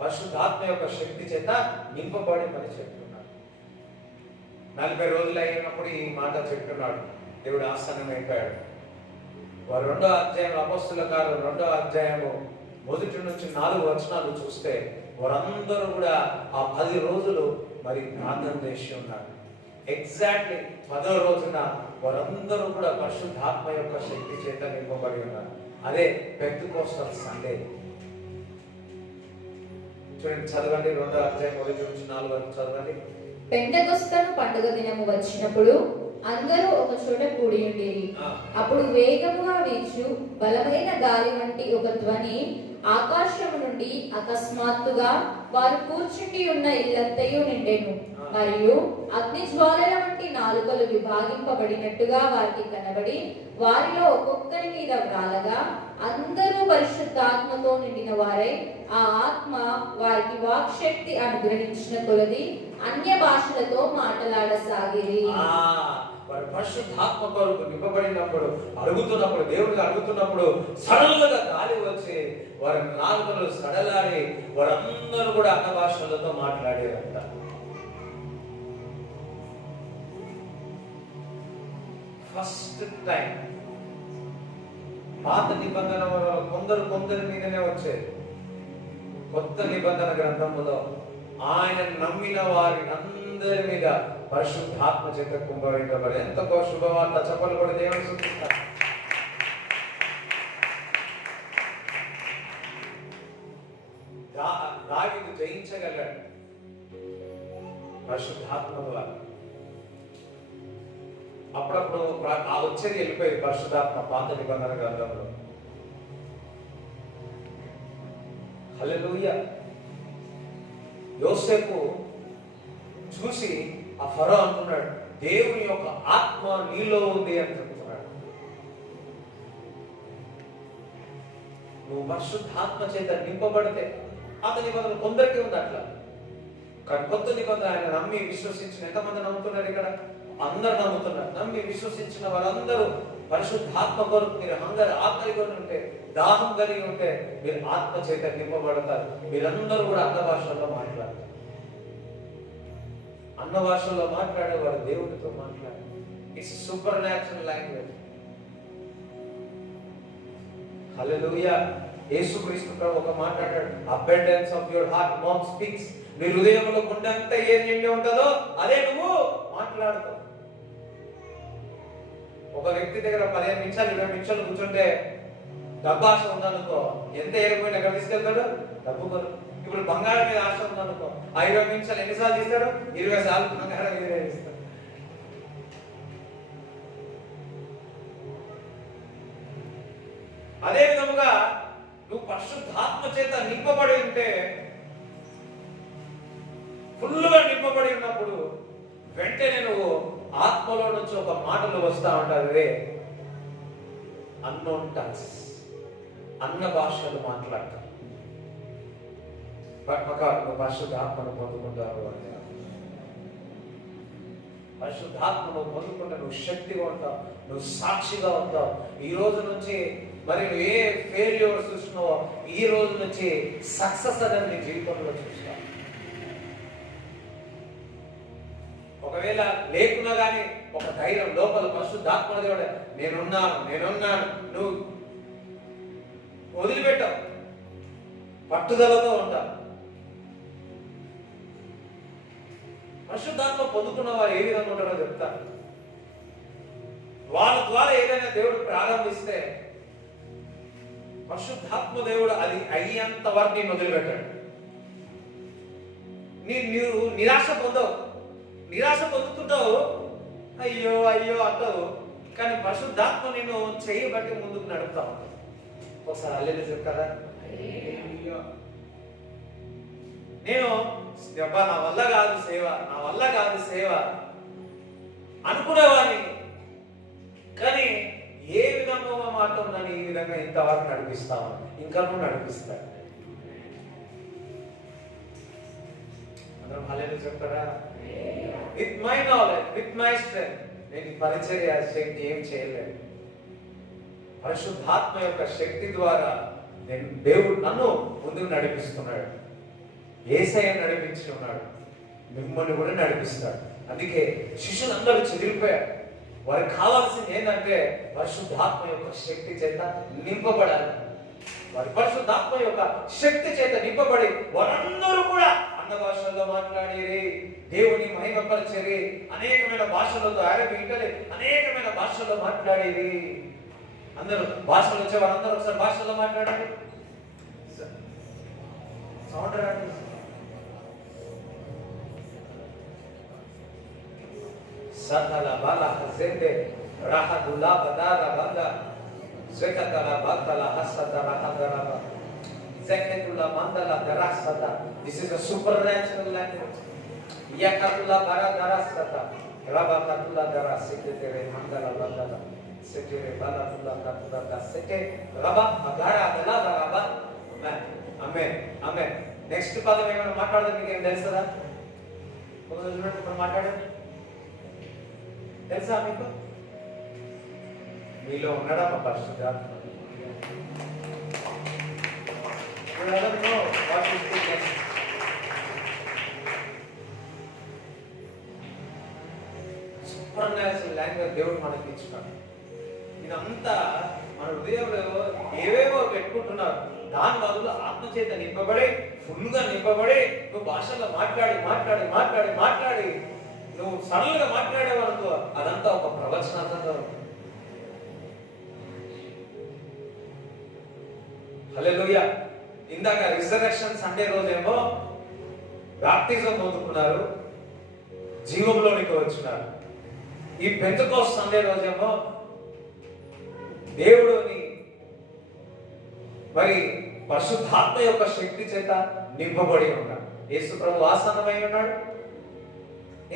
పరిశుద్ధాత్మ యొక్క శక్తి చేత నింపబడి పని చెప్తున్నాడు. 40 రోజులు అయినప్పుడు ఈ మాట చెప్తున్నాడు. దేవుడు ఆసనం అయిపోయాడు. వారు 2వ అధ్యాయం అపోస్తుల కార్యం 2వ అధ్యాయము 1 నుంచి 4 వచనాలు చూస్తే వారందరూ కూడా ఆ 10 రోజులు మరి ప్రార్థన చేసి ఉన్నారు. ఎగ్జాక్ట్లీ 10వ రోజున వారందరూ కూడా పరిశుద్ధాత్మ యొక్క శక్తి చేత నింపబడి ఉన్నారు. అదే పెంతెకోస్తల్ సండే. చూడండి, చదవండి 2వ అధ్యాయం 1 నుంచి 4 వరకు చదవండి. పెంటెకొస్తను పండుగ దినము వచ్చినప్పుడు అందరూ ఒక చోట కూడి ఉండేది. అప్పుడు వేగముగా వీచు బలమైన గాలి వంటి ఒక ధ్వని ఆకాశము నుండి అకస్మాత్తుగా వారు కూర్చుండి ఉన్న ఇల్లంతయు నిండెను. మరియు అగ్ని జ్వాలల వంటి నాలుకలు విభాగింపబడినట్టుగా వారికి కనబడి వారిలో ఒక్కొక్కరి మీద వ్రాలగా అందరూ పరిశుద్ధాత్మతో నిండిన వారై ఆ ఆత్మ వారికి వాక్శక్తి అనుగ్రహించిన కొలది అన్య భాషలతో మాట్లాడసాగిరి. వారు పరిశుద్ధాత్మ కొరకు నింపబడినప్పుడు అడుగుతున్నప్పుడు దేవుడిని అడుగుతున్నప్పుడు సడన్గా గాలి వచ్చి వారి నాలుకలు సడలాడి వారందరూ కూడా అన్య భాషలతో మాట్లాడారంట. ఫస్ట్ టైం పాత నిబంధన కొందరి మీదనే వచ్చేది. కొత్త నిబంధన గ్రంథములో ఆయన నమ్మిన వారి అందరి మీద పరిశుద్ధాత్మ చేత కుంభరించబడి ఎంత శుభవార్త. చెప్పలు కూడా దేవుని స్తుతిస్తారు. దావీదు జయించగలడు పరిశుద్ధాత్మ ద్వారా. అప్పుడప్పుడు ఆ వచ్చేది వెళ్ళిపోయింది పరిశుద్ధాత్మ పాత నిబంధన గ్రంథంలో. హల్లెలూయా. యోసేపు చూసి ఆ ఫరో అంటున్నాడు, దేవుని యొక్క ఆత్మ నీలో ఉంది అని చెప్తున్నాడు. నువ్వు పరిశుద్ధాత్మ చేత నింపబడితే పాత నిబంధన కొందరికి ఉంది అట్లా, కానీ కొత్త నిబంధన ఆయన నమ్మి విశ్వసించిన ఎంతమంది నమ్ముతున్నారు? ఇక్కడ అందరు నమ్ముతున్నారు. నమ్మి విశ్వసించిన వారందరూ పరిశుద్ధాత్మ కొరకు మీరు అందరు ఆకలి కొని ఉంటే, దాహం కలిగి ఉంటే మీరు ఆత్మ చేత నింపబడతారు. మీరందరూ కూడా అన్న భాషల్లో మాట్లాడతారు. అన్న భాషల్లో మాట్లాడేవాడు దేవుడితో మాట్లాడారు. It's super natural language. Hallelujah. యేసుక్రీస్తు ప్రభు ఒక మాట్లాడాడు, abundance of your heart mouth speaks. నీ హృదయంలో గుండెంతా ఏది నిండి ఉంటుందో అదే నువ్వు మాట్లాడతావు. ఒక వ్యక్తి దగ్గర 15 నిమిషాలు 20 నిమిషాలు కూర్చుంటే డబ్బు ఆశ ఉందనుకో, ఎంత ఏరిపోయినా ఎక్కడ తీసుకెళ్తాడు? డబ్బు కొరకు. ఇప్పుడు బంగారం మీద ఆశ ఉందనుకో, ఆ 20 నిమిషాలు ఎన్నిసార్లు తీస్తాడు? 20 సార్లు బంగారం ఇస్తాడు. అదే విధముగా నువ్వు పరిశుద్ధాత్మ చేత నింపబడి ఉంటే, ఫుల్లుగా నింపబడి ఉన్నప్పుడు వెంటనే నువ్వు ఆత్మలో నుంచి ఒక మాటలు వస్తా ఉంటారు. అన్నోన్ టంగ్స్, అన్న భాషలు మాట్లాడతావు. నువ్వు పరిశుద్ధాత్మను పొందుకుంటావు అంటే, పరిశుద్ధాత్మను పొందుకుంటే నువ్వు శక్తిగా ఉంటావు, నువ్వు సాక్షిగా ఉంటావు. ఈ రోజు నుంచి మరి నువ్వు ఏ ఫెయిల్యూర్ చూసినావో ఈ రోజు నుంచి సక్సెస్ అనేది నీ జీవితంలో చూస్తావు. ఒకవేళ లేకున్నా కానీ ఒక ధైర్యం లోపల పరిశుద్ధాత్మ దేవుడు నేనున్నాను నువ్వు వదిలిపెట్టావు, పట్టుదలతో ఉంటావు. పరిశుద్ధాత్మ పొందుకున్న వారు ఏ విధంగా ఉంటారో చెప్తారు. వాళ్ళ ద్వారా ఏదైనా దేవుడు ప్రారంభిస్తే పరిశుద్ధాత్మ దేవుడు అది అయ్యేంత వరకు నేను వదిలిపెట్టాడు. నీవు నిరాశ పొందుతుంటావు, అయ్యో అయ్యో అంటావు, కానీ పరిశుద్ధాత్మ నేను చేయబట్టి ముందుకు నడుపుతా ఉంటావు. ఒకసారి అల్లెలు చెప్తారా? నేను నా వల్ల కాదు సేవ అనుకునేవాడిని, కానీ ఏ విధంగా మాట నన్ను ఈ విధంగా ఇంతవరకు నడిపిస్తాను, ఇంకా నువ్వు నడిపిస్తాను. అందరం హల్లెలూయా చెప్తారా? With my knowledge, with my strength నేను ఈ పరిచర్య శక్తి ఏం చేయలేదు. పరిశుద్ధాత్మ యొక్క శక్తి ద్వారా దేవుడు నన్ను ముందుకు నడిపిస్తున్నాడు. యేసయ్య నడిపించి ఉన్నాడు, మిమ్మల్ని కూడా నడిపిస్తాడు. అందుకే శిష్యులందరూ చెదిరిపోయారు. వారికి కావాల్సింది ఏంటంటే పరిశుద్ధాత్మ యొక్క శక్తి చేత నింపబడాలి. వారి పరిశుద్ధాత్మ యొక్క శక్తి చేత నింపబడి వారందరూ కూడా అన్న భాషల్లో మాట్లాడేది, దేవుని మహిమపరిచేది, అనేకమైన భాషలతో అరబీ, ఇటలీ అనేకమైన భాషల్లో మాట్లాడేది. అందరూ భాషలు వచ్చే వారందరూ ఒకసారి భాషల్లో మాట్లాడండి. సౌండ్ రండి. సతల బాల హజెండే రహదులా బదారా బందా స్వెకతల బతల హసద రహదరబ జెకెతులా మందల దరసద. This is a supernatural language. యకతులా బరదరసద రబకతులా దరసికెతెరే మందల బందల సెకెరే బలతులా కతులా సెకె రబ అగారా దలా దరబ. ఆమేన్ ఆమేన్. నెక్స్ట్ పదం ఏమైనా మాట్లాడదు, మీకు ఏం తెలుసా? ఇప్పుడు మాట్లాడండి. తెలుసా మీకు? మీలో ఉన్నాడా మా పరిశుద్ధాత్మ? సూపర్ న్యాచురల్ లాంగ్వేజ్ దేవుడు మనకి ఇచ్చినాడు. ఇదంతా మన హృదయంలో ఏవేవో పెట్టుకుంటున్నారు. దాని బదులు ఆత్మచేత నింపబడి ఫుల్గా నింపబడి నువ్వు భాషలో మాట్లాడి మాట్లాడి మాట్లాడి మాట్లాడి నువ్వు సడన్ గా మాట్లాడేవాళ్ళతో అదంతా ఒక ప్రవచనాత్మకంగా ఉంటుంది. హల్లెలూయా. ఇందాక రిజరెక్షన్ సండే రోజేమో బాప్టిజం పొందుకున్నారు, జీవంలోనికి వచ్చినారు. ఈ పెంతెకోస్తు సండే రోజేమో దేవుడిని మరి పరిశుద్ధాత్మ యొక్క శక్తి చేత నింపబడి ఉన్నాడు. యేసు ప్రభు ఆసన్నమై ఉన్నాడు.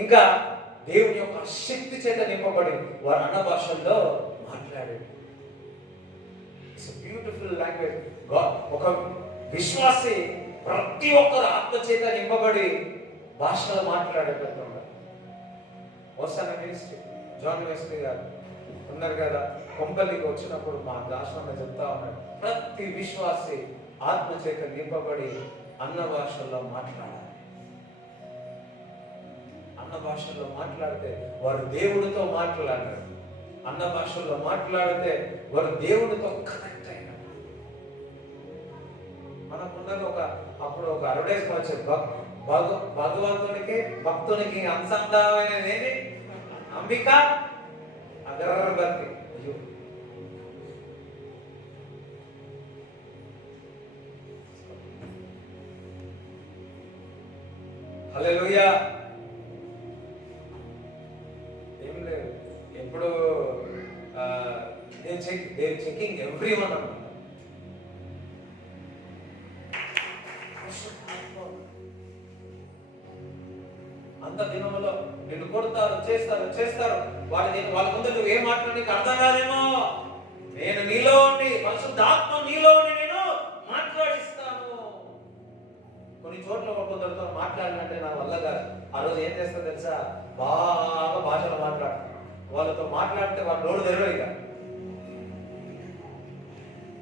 ఇంకా దేవుని యొక్క శక్తి చేత నింపబడి వారు అన్న భాషల్లో మాట్లాడాడు. It's beautiful language. ఒక విశ్వాసి ప్రతి ఒక్కరు ఆత్మ చేత నింపబడి భాషలో మాట్లాడేటట్టు ఉన్నారు. వస్తాన మినిస్ట్రీ జాన్ వెస్లీ గారు ఉన్నారు కదా, కొంపల్లికి వచ్చినప్పుడు మా దాసంలో చెప్తా ఉన్నాడు, ప్రతి విశ్వాసి ఆత్మ చేత నింపబడి అన్న భాషల్లో మాట్లాడాలి. అన్న భాషల్లో మాట్లాడితే వారు దేవుడితో మాట్లాడారు. అన్న భాషల్లో మాట్లాడితే వారు దేవుడితో కనెక్ట్ అయినారు. మనకున్నది అప్పుడు ఒక అడ్వర్టైజ్మెంట్ వచ్చేది, భగవంతునికి భక్తునికి అనుసంధానమైనది ఏది? అంబిక అగరబత్తి. హల్లెలూయా. ఏం లేదు, ఎప్పుడు చెకింగ్ ఎవ్రీ వన్ అన్నమాట. అంత దినంలో నిన్ను కొడతారు, చేస్తారు. వాళ్ళ ముందు నువ్వు ఏం మాట్లాడి నీకు అర్థం కాదేమో. నేను నీలో ఉండి, పరిశుద్ధాత్మ నీలో ఉండి నేను మాట్లాడిస్తాను. కొన్ని చోట్ల కొందరితో మాట్లాడినంటే నా వల్ల కాదు. ఆ రోజు ఏం చేస్తా తెలుసా? బాగా భాషలో మాట్లాడతాను. వాళ్ళతో మాట్లాడితే వాళ్ళ నోడు తెరవదు. ఇక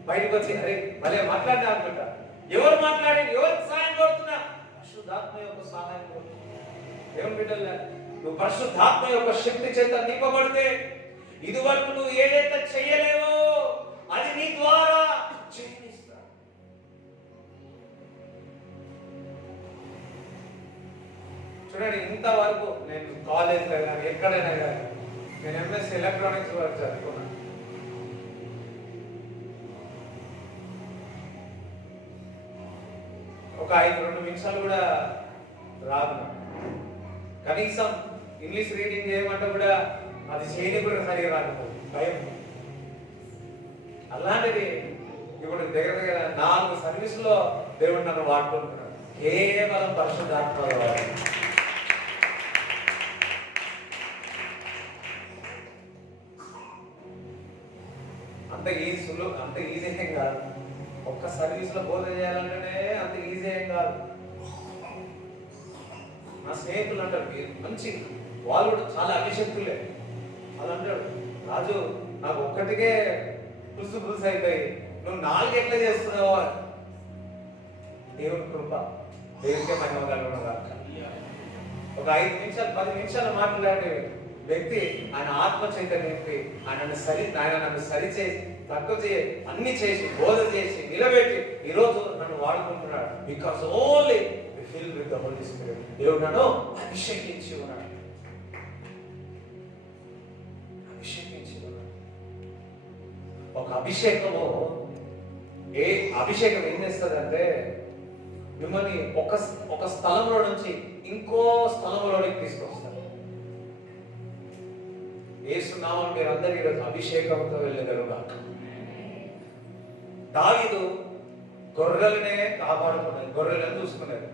బయటకు వచ్చి అరే భలే మాట్లాడినా అనుకుంటా. ఎవరు మాట్లాడి ఎవరికి సహాయం కోరుతున్నా? పరిశుద్ధాత్మ యొక్క సహాయం కోరుతున్నా. దేవుని బిడ్డల, నువ్వు పరిశుద్ధాత్మ యొక్క శక్తి చేత నింపబడితే ఇదివరకు నువ్వు ఏదైతే చెయ్యలేవో అది నీ ద్వారా చేయనిస్తా. చూడండి, ఇంతవరకు నేను కాలేజ్లో కానీ ఎక్కడైనా కానీ నేను ఎంఎస్ ఎలక్ట్రానిక్స్ వరకు చదువుకున్నాను. ఒక 5-2 నిమిషాలు కూడా రాదు. కనీసం ఇంగ్లీష్ రీడింగ్ చేయమంటే కూడా అది చేయని కూడా సరిగా రాదు, భయం. అలాంటిది ఇప్పుడు దగ్గర దగ్గర 4 సర్వీసులో దేవుడు నన్ను వాడుకుంటున్నాడు, కేవలం పరిశుద్ధాత్మ ద్వారా. అంత ఈజీ ఏం కాదు. ఒక్క సర్వీస్ లో బోధ చేయాలంటేనే అంత ఈజీ ఏం కాదు. నా స్నేహితులు అంటారు, మంచి వాళ్ళు కూడా చాలా అభిషక్తులే. వాళ్ళు అంటాడు, రాజు నాకు ఒక్కటికే పులుసు అయిపోయి నువ్వు 4 ఎట్లా చేస్తున్నావు? దేవుని కృప, దేవునికే మహిమ కలుగును. ఒక 5 నిమిషాలు 10 నిమిషాలు మాట్లాడే వ్యక్తి ఆయన ఆత్మ చైతన్యంకి ఆయన నన్ను సరిచేసి తక్కువ చేసి అన్ని చేసి బోధ చేసి నిలబెట్టి ఈరోజు నన్ను వాడుకుంటున్నాడు. Because only fill with the holy spirit. దేవుడు నన్ను అభిషేకించి ఉన్నాడు. ఒక అభిషేకం ఏం చేస్తుందంటే మిమ్మల్ని ఒక స్థలంలో నుంచి ఇంకో స్థలంలోనికి తీసుకొస్తారు. యేసు నామమున మీరందరూ ఈరోజు అభిషేకంతో వెళ్ళగలుగుతారు. దావీదు గొర్రెలనే కాపాడుకున్నాడు, గొర్రెలను చూసుకున్నాడు.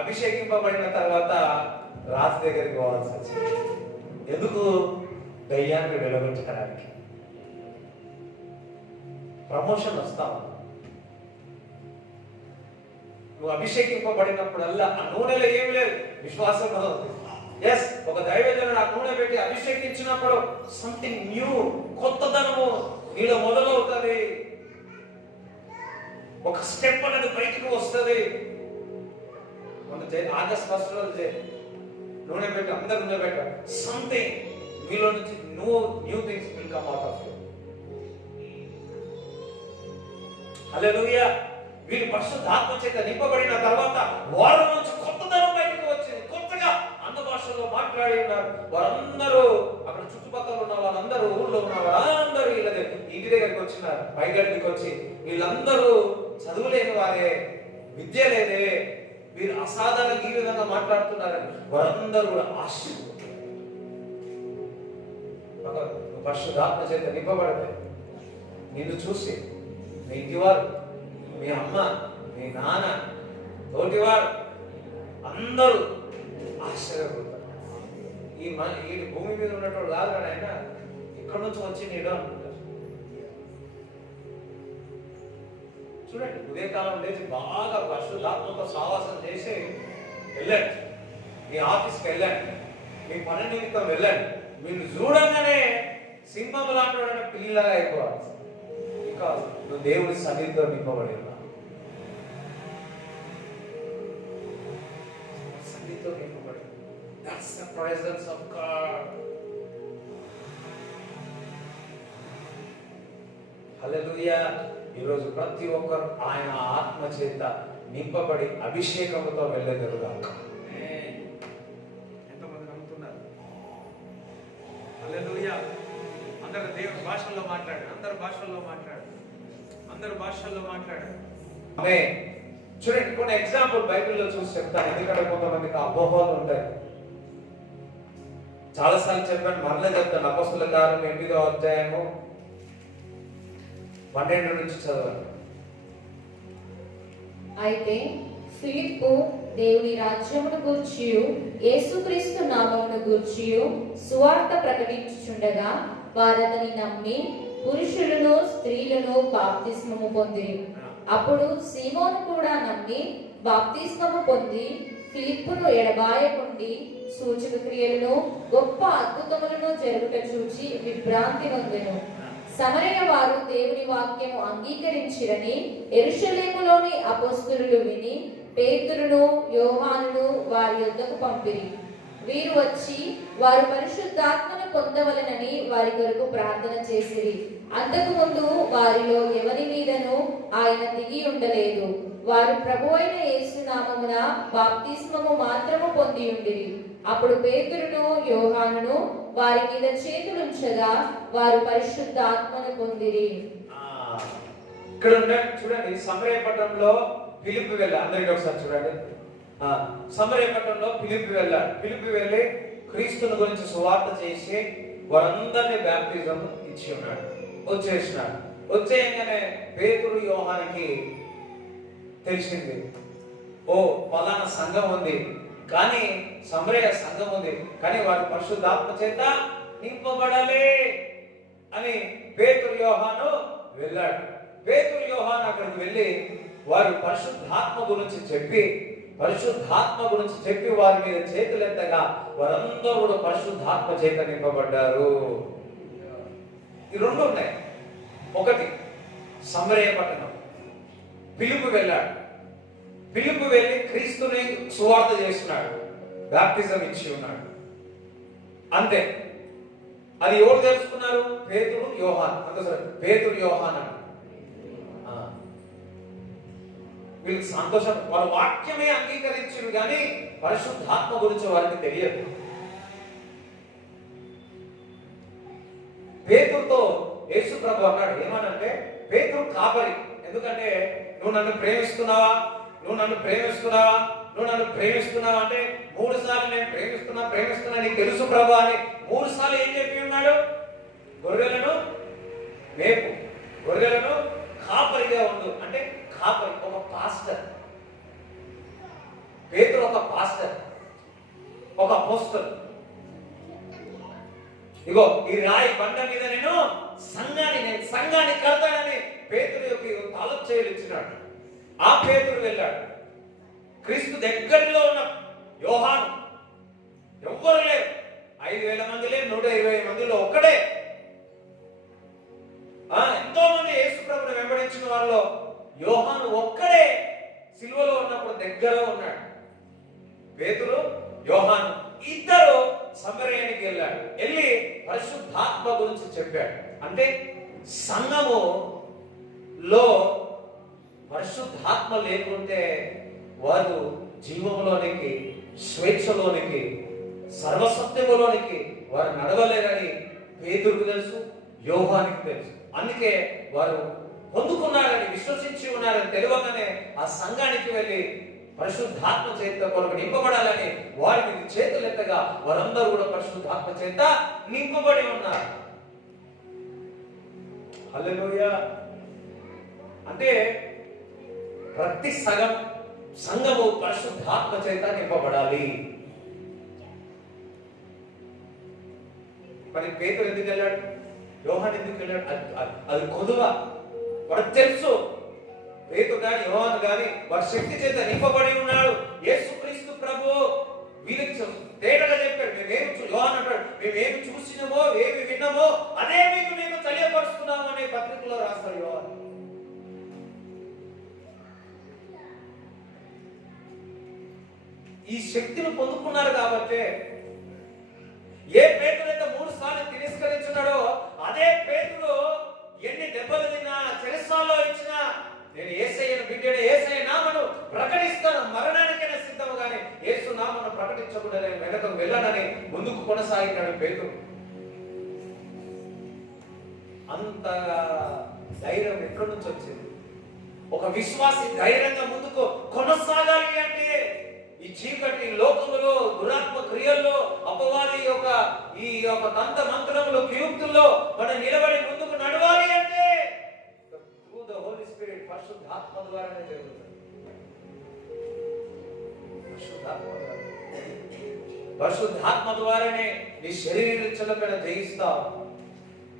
అభిషేకింపబడిన తర్వాత రాజు దగ్గరికి పోవాల్సి వచ్చింది. ఎందుకు? దయ్యాన్ని వెలువరించడానికి. ప్రమోషన్ వస్తావు. నువ్వు అభిషేకింపబడినప్పుడల్లా ఆ నూనెలో ఏమి లేదు, విశ్వాసం ఉంది. ఎస్, ఒక దైవజనుడు ఆ నూనె పెట్టి అభిషేకించినప్పుడు సంథింగ్ న్యూ, కొత్తదనము నీలో మొదలవుతుంది. ఒక స్టెప్ అనేది బయటకు వస్తుంది. ఆగస్ట్ 1 రోజు నూనె పెట్టి అందరు నూనె పెట్ట సంథింగ్ మీలో నుంచి new things will come out of you. Hallelujah. వీళ్ళు పరిశుద్ధాత్మ చేత నింపబడిన తర్వాత వారి నుంచి కొత్తదనం బయటకు వచ్చింది. కొత్తగా అన్న భాషలో మాట్లాడి ఉన్నారు. వారందరూ అక్కడ చుట్టుపక్కల ఉన్న వాళ్ళందరూ, ఊళ్ళో ఉన్న వాళ్ళందరూ వీళ్ళ ఇంటి దగ్గరికి వచ్చినారు. పైగడికి వచ్చి వీళ్ళందరూ చదువులేని వారే, విద్య లేదే, వీరు అసాధారణంగా ఈ విధంగా మాట్లాడుతున్నారని వారందరూ కూడా ఆశ్చర్యపోతారు. పరిశుద్ధాత్మ చేత నింపబడితే నిన్ను చూసి మీ ఇంటివారు, మీ అమ్మ, మీ నాన్న, తోటివారు అందరూ ఆశ్చర్యపోతారు. ఈ భూమి మీద ఉన్నటువంటి కాదు కానీ ఆయన ఇక్కడ నుంచి వచ్చి నీడు అనుకుంటారు. చూడండి, ఉదయకాలం లేచి బాగా పరిశుద్ధాత్మతో సావాసం చేసి వెళ్ళండి. మీ ఆఫీస్కి వెళ్ళండి, మీ పని నిమిత్తం వెళ్ళండి. మీరు చూడంగానే సింహం లాంటి వాడు పిల్లగా అయిపోవాలి. బికాజ్ నువ్వు దేవుడి సన్నిధితో నింపబడి ఉన్నావు. సన్నిధితో నింపబడి, that's the presence of God. Hallelujah. ఈరోజు ప్రతి ఒక్కరు ఆయన ఆత్మ చేత నింపబడి అభిషేకముతో వెళ్ళగలుగుతారు. ఎంతమంది నమ్ముతున్నారు? హల్లెలూయా. అందరు దేవుని భాషల్లో మాట్లాడారు, అందరు భాషల్లో మాట్లాడారు. చూడండి, కొన్ని ఎగ్జాంపుల్ బైబిల్లో చూసి చెప్తాను, ఎందుకంటే కొంతమందికి అపోహలు ఉంటాయి. చాలాసార్లు చెప్పాను, మరలా చెప్తాను. అపొస్తలుల కార్యం 8వ అధ్యాయము 12 నుంచి చదవండి. అయితే ఫిలిప్పు దేవుని రాజ్యమును గూర్చియు యేసుక్రీస్తు నామమును గూర్చియు సువార్త ప్రకటించుచుండగా వారతని నమ్మి పురుషులను స్త్రీలను బాప్తిస్మము పొందిరి. అప్పుడు సీమోను కూడా నమ్మి బాప్తిస్మము పొంది ఫిలిప్పును ఎడబాయకుండి సూచక క్రియలను గొప్ప అద్భుతములను జరుగుట చూచి విభ్రాంతి నొందెను. సమరయ వారు దేవుని వాక్యము అంగీకరించిరని యెరూషలేములోని అపోస్తలులు విని పేతురును యోహానును వారి యొద్దకు పంపిరి. వీరు వచ్చి వారు పరిశుద్ధాత్మను పొందవలెనని వారి కొరకు ప్రార్థన చేసిరి. అంతకు ముందు వారిలో ఎవరి మీదను ఆయన దిగి ఉండలేదు. వారు ప్రభువైన యేసు నామమున బాప్తిస్మము మాత్రము పొంది ఉండిరి. అప్పుడు పేతురును యోహానును వారి మీద చేతులుంచగా వారు పరిశుద్ధాత్మను పొందిరి. ఇక్కడ చూడండి, సమరయ పట్టణంలో ఫిలిప్పు వెళ్ళాడు. అందరికీ ఒకసారి చూడండి. సమరయ పట్టణంలో ఫిలిప్పు వెళ్ళాడు. ఫిలిప్పు వెళ్ళి క్రీస్తుని గురించి సువార్త చేసి వారందరినీ బ్యాప్టిజం ఇచ్చి ఉన్నాడు. వచ్చేసినాడు. వచ్చేయగానే పేతురు యోహానికి తెలిసింది, ఓ పలానా సంఘం ఉంది, కానీ సమరయ సంఘం ఉంది, కానీ వారు పరిశుద్ధాత్మ చేత నింపబడాలి అని పేతురు యోహాను వెళ్ళాడు. పేతురు యోహాను అక్కడికి వెళ్ళి వారు పరిశుద్ధాత్మ గురించి చెప్పి వారి మీద చేతులెత్తగా వారందరూ కూడా పరిశుద్ధాత్మ చేత నింపబడ్డారు. ఈ రెండు ఉన్నాయి. ఒకటి సమరయ పట్టణం, ఫిలిప్పు వెళ్ళాడు. ఫిలిప్పు వెళ్ళి క్రీస్తుని సువార్త చేస్తున్నాడు, బాప్టిజం ఇచ్చి ఉన్నాడు. అంతే. అది ఎవరు తెలుసుకున్నారు? పేతురు యోహాన్. పేతురు యోహాన్ అని వీళ్ళకి సంతోషం. వారు వాక్యమే అంగీకరించారు, కానీ పరిశుద్ధాత్మ గురించి వారికి తెలియదు. పేతురుతో యేసు ప్రభు అన్నాడు, ఏమనంటే, పేతురు కాపరి. ఎందుకంటే నువ్వు నన్ను ప్రేమిస్తున్నావా అంటే 3 సార్లు నేను ప్రేమిస్తున్నా నీకు తెలుసు ప్రభు అని 3 సార్లు ఏం చెప్పి ఉన్నాడు? గొర్రెలను మేపు, గొర్రెలను కాపరిగా ఉండు. అంటే కాపరి ఒక పాస్టర్. పేతురు ఒక పాస్టర్, ఒక అపోస్తలు. ఇగో ఈ రాయి బండ మీద నేను సంఘాన్ని కడతానని పేతురుకి తాళం చేయలు ఇచ్చినాడు. ఆ పేతురు వెళ్ళాడు. క్రీస్తు దగ్గరలో ఉన్న యోహాను, ఎవ్వరు లేరు, 5,000 మంది లేరు, 120 మందిలో ఒక్కడే. ఎంతో మంది యేసు ప్రభువుని వెంబడించిన వారిలో యోహాను ఒక్కడే సిలువలో ఉన్నప్పుడు దగ్గరలో ఉన్నాడు. పేతురు యోహాను ఇద్దరు సమరయానికి వెళ్ళాడు. వెళ్ళి పరిశుద్ధాత్మ గురించి చెప్పాడు. అంటే సంఘములో పరిశుద్ధాత్మ లేకుంటే వారు జీవంలోనికి, స్వేచ్ఛలోనికి, సర్వసత్యములోనికి వారు నడవలేరని పేతురుకు తెలుసు, యోహానికి తెలుసు. అందుకే వారు పొందుకున్నారని, విశ్వసించి ఉన్నారని తెలియగానే ఆ సంఘానికి వెళ్ళి పరిశుద్ధాత్మ చేత కొరకు నింపబడాలని వారి మీద చేతులెత్తగా వారందరూ కూడా పరిశుద్ధాత్మ చేత నింపబడి ఉన్నారు. హల్లెలూయా. అంటే ప్రతి సంఘము పరిశుద్ధాత్మ చేత నింపబడాలి. మరి పేతురు ఎందుకు వెళ్ళాడు? యోహాను ఎందుకు వెళ్ళాడు? అది కొదువ. వారికి తెలుసు, పేతురు గాని యోహాను గాని వారి శక్తి చేత నింపబడి ఉన్నాడు. యేసుక్రీస్తు ప్రభు వీరికి తేటగా చెప్పాడు. యోహాను అంటాడు, మేమేమి చూసినామో ఏమి విన్నామో అదే మీకు తెలియపరుస్తున్నాము అనే పత్రికలో రాస్తాడు యోహాను. ఈ శక్తిని పొందుకున్నారు కాబట్టి ఏ పేతురైతే 3 సార్లు తిరస్కరించున్నాడో అదే పేతుడు ఎన్ని దెబ్బలు తిన్నా, చెరసాల్లో ఇచ్చినా, నేను యేసయ్యను బిడ్డనే, యేసయ్య నామను ప్రకటిస్తాను, మరణానికైనా సిద్ధము, కానీ యేసు నామను ప్రకటించకుండా నేను వెనకకు వెళ్ళనని ముందుకు కొనసాగినాడు పేతురు. అంత ధైర్యం ఎక్కడి నుంచి వచ్చింది? ఒక విశ్వాసి ధైర్యంగా ముందుకు కొనసాగాలి అంటే ఈ చీకటి లోకములో, దురాత్మ క్రియల్లో, అపవాది ఈ తంత్ర మంత్రములు, క్యూక్తుల్లో మనం నిలబడి ముందుకు నడవాలి అంటే త్రూ ద హోలీ స్పిరిట్, పరిశుద్ధాత్మ ద్వారానే జరుగుతుంది. పరిశుద్ధాత్మ ద్వారానే నీ శరీరపైన జయిస్తావు.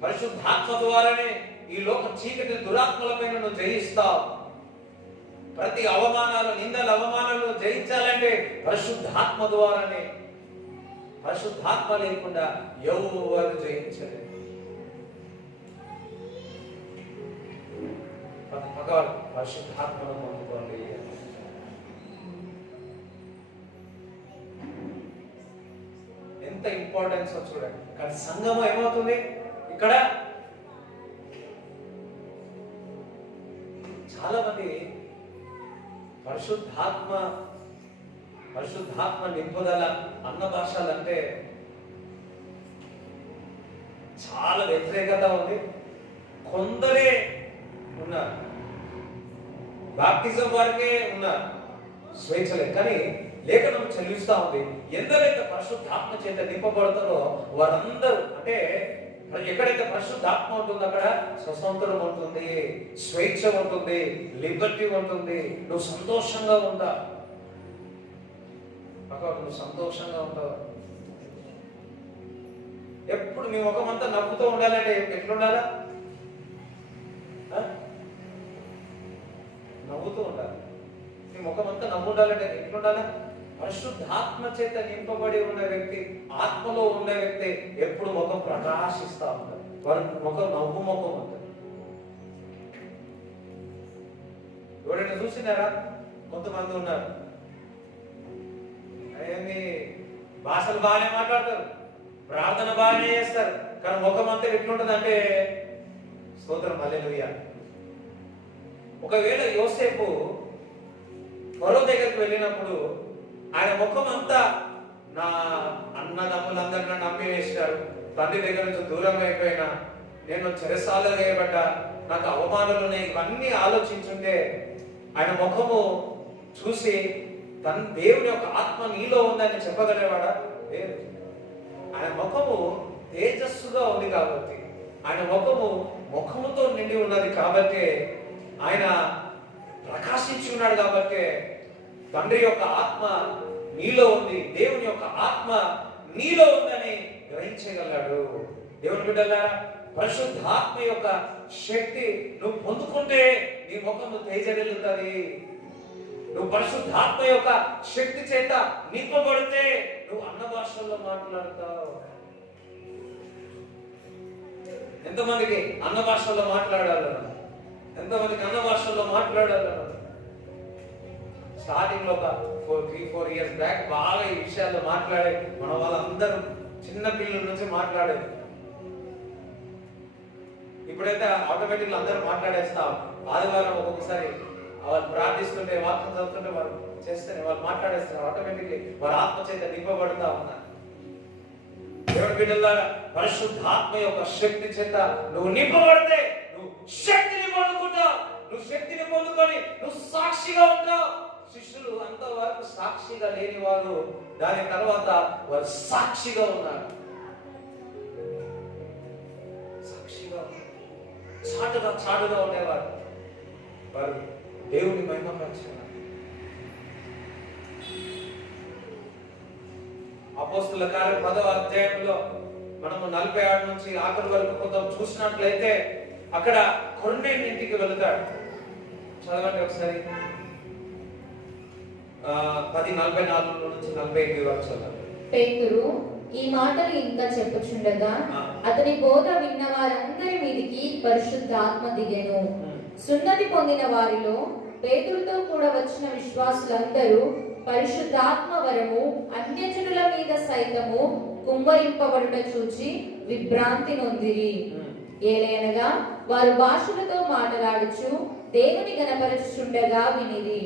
పరిశుద్ధాత్మ ద్వారానే ఈ లోక చీకటి దురాత్మలపైన నువ్వు జయిస్తావు. ప్రతి అవమానాలు, నిందల అవమానాలను జయించాలంటే పరిశుద్ధాత్మ ద్వారానే. పరిశుద్ధాత్మ లేకుండా ఎవరు జయించలేరు. పగవారు పరిశుద్ధాత్మను పొందుకోండి. ఎంత ఇంపార్టెన్స్ చూడండి. కానీ సంఘం ఏమవుతుంది ఇక్కడ? చాలా మంది పరిశుద్ధాత్మ నింపుదల, అన్న భాషలు అంటే చాలా వ్యతిరేకత ఉంది. కొందరే ఉన్నారు, బాప్టిజం వారికే ఉన్నారు, స్వేచ్ఛలే. కానీ లేఖనం చెల్లిస్తా ఉంది, ఎందరైతే పరిశుద్ధాత్మ చేత నింపబడతారో వారందరూ, అంటే ఎక్కడైతే పరిశుద్ధాత్మ ఉంటుందో అక్కడ స్వతంత్రం ఉంటుంది, స్వేచ్ఛ ఉంటుంది, లిబర్టీ ఉంటుంది. నువ్వు సంతోషంగా ఉంటా, నువ్వు సంతోషంగా ఉంటావు. ఎప్పుడు నీ ముఖమంతా నవ్వుతూ ఉండాలంటే ఎట్లుండాలా? నవ్వుతూ ఉండాలి. నీ ముఖమంతా నవ్వు ఉండాలంటే ఎట్లుండాలా? పరిశుద్ధాత్మ చేత నింపబడి ఉన్న వ్యక్తి, ఆత్మలో ఉన్న వ్యక్తి ఎప్పుడు ముఖం ప్రకాశిస్తా ఉంటారు. వారి ముఖం నవ్వు ముఖం ఉంటుంది. ఎవరైనా చూసినారా? కొంతమంది ఉన్నారు, ఏమి భాషలు బాగానే మాట్లాడతారు, ప్రార్థన బాగానే చేస్తారు, కానీ ముఖం అంతా ఎట్లుంటుంది అంటే స్తోత్రం హల్లెలూయా. ఒకవేళ యోసేపు ఫరో దగ్గరికి వెళ్ళినప్పుడు ఆయన ముఖం అంతా, నా అన్నదమ్ములందరూ నన్ను నమ్మి వేసినారు, తండ్రి దగ్గర నుంచి దూరం అయిపోయినా, నేను చెరసాలలో వేయబడ్డా, నాకు అవమానాలు ఉన్నాయి, ఇవన్నీ ఆలోచించుంటే ఆయన ముఖము చూసి తన దేవుని యొక్క ఆత్మ నీలో ఉందని చెప్పగలేవాడా? లేదు. ఆయన ముఖము తేజస్సుగా ఉంది కాబట్టి, ఆయన ముఖముతో నిండి ఉన్నది కాబట్టి, ఆయన ప్రకాశించి ఉన్నాడు కాబట్టి, తండ్రి యొక్క ఆత్మ నీలో ఉంది, దేవుని యొక్క ఆత్మ నీలో ఉందని గ్రహించగలడు. దేవుని బిడ్డలారా, పరిశుద్ధాత్మ యొక్క శక్తి నువ్వు పొందుకుంటే నీ ముఖము తేజరిల్లుతుంది. నువ్వు పరిశుద్ధాత్మ యొక్క శక్తి చేత నింపబడితే నువ్వు అన్న భాషల్లో మాట్లాడతావు. ఎంతమందికి అన్న భాషల్లో మాట్లాడాలన్నా? ఎంతమందికి అన్న భాషల్లో మాట్లాడాలన్నా? స్టార్టింగ్ లో ఒక 3-4 years బ్యాక్ బాగా ఈ విషయాల్లో మాట్లాడే మన వాళ్ళందరూ చిన్న పిల్లల నుంచి మాట్లాడేది. ఇప్పుడైతే ఆటోమేటిక్గా అందరూ మాట్లాడేస్తాం. ఆదివారం ఒక్కొక్కసారి వాళ్ళు ప్రార్థిస్తుంటే, వాక్యం చదువుతుంటే, వారు చేస్తే వాళ్ళు మాట్లాడేస్తున్నారు. ఆటోమేటిక్లీ వారు ఆత్మ చేత నింపబడుతా ఉన్నారు. దేవుని బిడ్డలారా, పరిశుద్ధాత్మ యొక్క శక్తి చేత నువ్వు నింపబడితే నువ్వు శక్తిని పొందుకుంటావు. నువ్వు శక్తిని పొందుకొని నువ్వు సాక్షిగా ఉంటావు. శిష్యులు అంతవరకు సాక్షిగా లేని వారు దాని తర్వాత వారు సాక్షిగా ఉన్నారు. సాక్షిగా చాటుగా ఉండేవారు. వారు దేవుని మహిమపరిచేవారు. అపోస్తలుల కార్యం 10వ అధ్యాయంలో మనము 46 నుంచి ఆఖరి వరకు కొంత చూసినట్లయితే అక్కడ కొర్నేలి ఇంటికి వెళతాడు. చదవండి ఒకసారి. 10:44 నుంచి 45 వరకు చదవండి. పేతురు ఈ మాటలు ఇంకా చెప్పుచుండగా అతని బోధ విన్న వారందరి మీదికి పరిశుద్ధాత్మ దిగెను. సున్నతి పొందిన వారిలో పేతురుతో కూడా వచ్చిన విశ్వాసులందరూ పరిశుద్ధాత్మ వరము అన్యజనుల మీద సైతము కుమ్మరింపబడుట చూచి విభ్రాంతి నొందిరి. ఏలైనగా వారు భాషలతో మాట్లాడుచు దేవుని గణపరచుచుండగా వినిరి.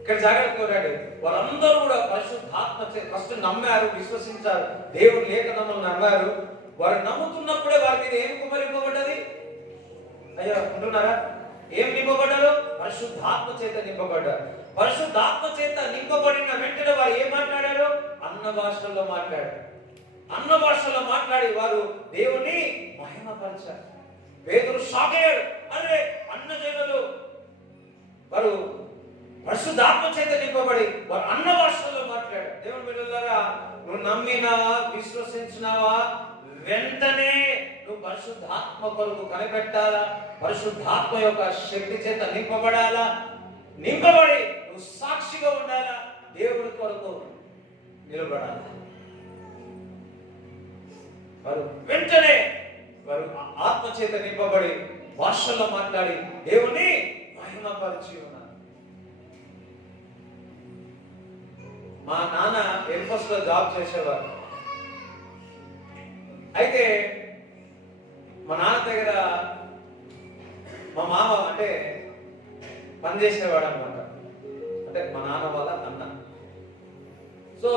ఇక్కడ జాగ్రత్తగా ఉన్నాడు. వారందరూ కూడా పరిశుద్ధాత్మ ఫస్ట్ నమ్మారు, విశ్వసించారు, దేవుని లేఖనములను నమ్మారు. వారు నమ్ముతున్నప్పుడే వారి మీద ఏం కుమ్మరింపబడ్డది? అయ్యో అంటున్నారా? ఏం నింపబడ్డారు? పరిశుద్ధాత్మ చేత నింపబడ్డారు. పరిశుద్ధాత్మ చేత నింపబడిన వెంటనే వారు ఏం మాట్లాడారు? అన్న భాషల్లో మాట్లాడారు. అన్న భాషలో మాట్లాడి వారు దేవుని మహిమపరిచారు. పేతురు షాక్ అయ్యాడు. అరే, అన్న జనులు వారు పరిశుద్ధాత్మ చేత నింపబడి వారు అన్న భాషల్లో మాట్లాడారు. దేవుని బిడ్డలారా, నువ్వు నమ్మినావా, విశ్వసించినావా, వెంటనే నువ్వు పరిశుద్ధాత్మ కొరకు కనిపెట్టాలా. పరిశుద్ధాత్మ యొక్క శక్తి చేత నింపబడాలా. నింపబడి నువ్వు సాక్షిగా ఉండాలా. దేవుడి కొరకు నిలబడాలా. వారు వెంటనే వారు ఆత్మ చేత నింపబడి భాషల్లో మాట్లాడి దేవుని మహిమపరిచి ఉన్నాను. మా నాన్న ఎయిర్ ఫోర్స్ లో జాబ్ చేసేవారు. అయితే మా నాన్న దగ్గర మా మామ అంటే పనిచేసేవాడు అనమాట. అంటే మా నాన్న వాళ్ళ అన్న. సో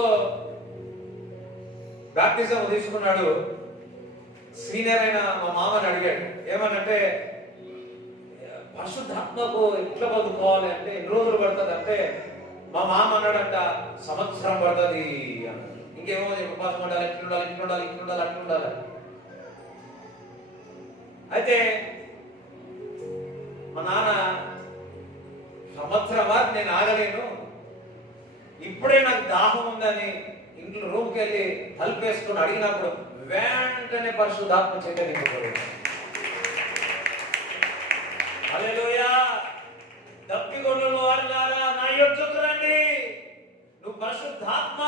బాప్టిజం తీసుకున్నాడు. సీనియర్ అయిన మా మామని అడిగాడు, ఏమనంటే పరిశుద్ధాత్మకు ఎట్లా బతుకోవాలి అంటే ఎన్ని రోజులు పడుతుంది అంటే, మా మామ అన్నాడంట సంవత్సరం పడుతుంది అన్నాడు. ఇంకేమో ఉపవాసం ఉండాలి, ఇట్లా ఉండాలి, ఇట్లా ఉండాలి, ఇట్లా ఉండాలి, అట్లా ఉండాలి. అయితే మా నాన్న సంవత్సరం వారు నేను ఆగలేను, ఇప్పుడే నాకు దాహం ఉందని ఇంట్లో రూమ్కి వెళ్ళి తలుపు వేసుకొని అడిగినప్పుడు వెంటనే పరిశుద్ధాత్మ చేత నింపబడింది. హల్లెలూయా. దప్పిగొడ్ల వారులారా నా యొద్దకు రండి. నువ్వు పరిశుద్ధాత్మ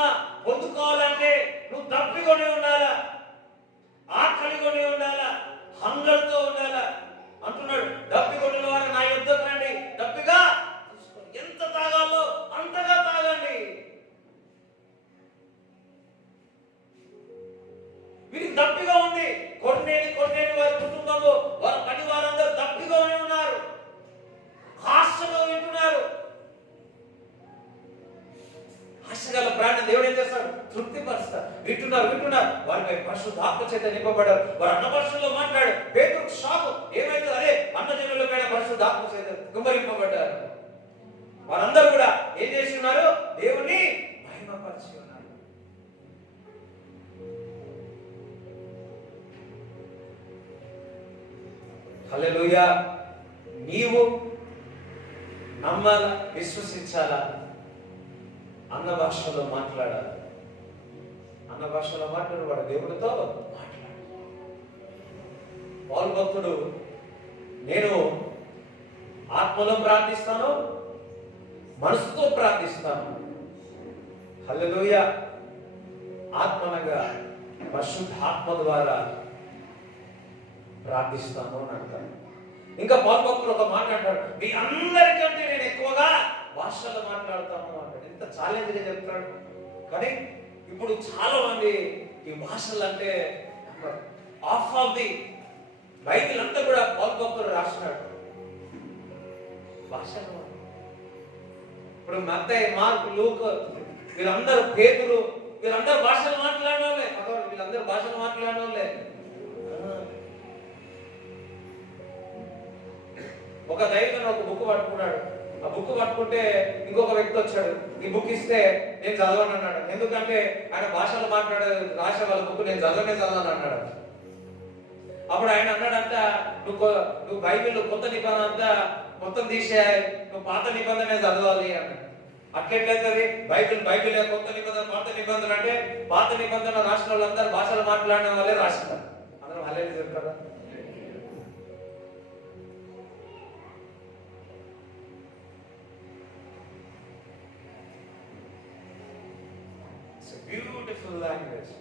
పొందుకోవాలంటే నువ్వు దప్పిగొని ఉండాలా, ఆకలిగొని ఉండాలా, హంగర్తో ఉండాలా అంటున్నాడు. దప్పిగొడ్ల వారు నా యొద్దకు రండి, దప్పిగా ఎంత తాగాలో అంతగా తాగండి. వీరికి దప్పిగా ఉంది. కొన్నేటి వారి కుటుంబము, వారి పని వారందరూ దప్పిగా ఉన్నారు, ఆశగా వింటున్నారు. ఆశగల ప్రాణం దేవుడు ఏం చేస్తాడు? తృప్తిపరుస్తాడు. వింటున్నారు. వారిపై పరిశుద్ధాత్మ చేత నింపబడ్డారు. వారు అన్న భాషల్లో మాట్లాడారు. పేతురుకు షాకు ఏమైతే అదే అన్న జనుల పైన పరిశుద్ధాత్మ చేత కుమ్మరింపబడ్డారు. వారందరూ కూడా ఏం చేసి ఉన్నారు? దేవుని మహిమపరిచి ఉన్నారు. హల్లెలూయా. నీవు నమ్మాలా, విశ్వసించాలా, అన్న భాషలో మాట్లాడాలి. అన్న భాషలో మాట్లాడు, వాడు దేవుడితో మాట్లాడు. పౌలు భక్తుడు, నేను ఆత్మలో ప్రార్థిస్తాను, మనసుతో ప్రార్థిస్తాను. హల్లెలూయా. ఆత్మనగా పరిశుద్ధాత్మ ద్వారా ప్రార్థిస్తాను అని అంటారు. ఇంకా పౌలు భక్తుడు ఒక మాట అంటాడు, మీ అందరికంటే నేను ఎక్కువగా భాషల్లో మాట్లాడతాను అంటాడు. ఎంత ఛాలెంజ్గా చెప్తాడు. కానీ ఇప్పుడు చాలా మంది ఈ భాషలు అంటే ఆఫ్ ఆఫ్ ది బైబిల్ అంతా కూడా పౌలు భక్తుడు రాసినాడు భాషలు. ఇప్పుడు మత్తయి, మార్కు, లూకా వీళ్ళందరూ, పేతురు వీళ్ళందరూ భాషలు మాట్లాడిన వాళ్ళే. వీళ్ళందరూ భాషలు మాట్లాడిన వాళ్ళే. ఒక దైవం ఒక బుక్ పట్టుకున్నాడు. ఆ బుక్ పట్టుకుంటే ఇంకొక వ్యక్తి వచ్చాడు, ఈ బుక్ ఇస్తే నేను చదవను అన్నాడు. ఎందుకంటే ఆయన భాషలు రాసే వాళ్ళ బుక్ నేను చదవను అన్నాడు. అప్పుడు ఆయన అన్నాడంట, నువ్వు బైబిల్ కొత్త నిబంధన అంతా మొత్తం తీసేయాలి, నువ్వు పాత నిబంధనే చదవాలి అన్నాడు. అట్లెట్లయితే బైబిల్ కొత్త నిబంధన పాత నిబంధన అంటే, పాత నిబంధన రాసిన వాళ్ళందరూ భాషలు మాట్లాడిన వాళ్ళే రాసినారు. అందరం హల్లెలూయా చెప్తారా? Beautiful language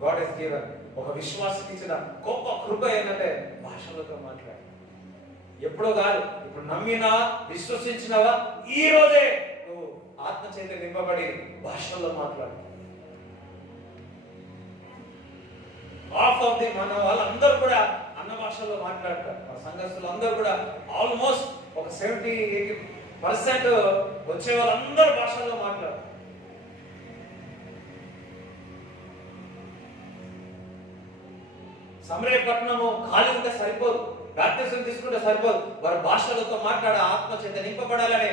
God has given. ఒక విశ్వాసం ఇచ్చిన గొప్ప కృప ఏంటంటే భాషలతో మాట్లాడు. ఎప్పుడో కాదు, ఇప్పుడు నమ్మినావా, విశ్వసించినవా, ఈ రోజే నువ్వు ఆత్మ చేత నింపబడి భాషల్లో మాట్లాడు. హాఫ్ ఆఫ్ ది మన వాళ్ళందరూ కూడా అన్న భాషల్లో మాట్లాడతారు. మా సంఘస్థులు అందరూ కూడా ఆల్మోస్ట్ ఒక 70-80% వచ్చే వాళ్ళందరూ భాషల్లో మాట్లాడతారు. సమరయపట్నము ఖాళీ ఉంటే సరిపోదు, బాప్టిజం తీసుకుంటే సరిపోదు, వారి భాషలతో మాట్లాడే ఆత్మ చేత నింపబడాలని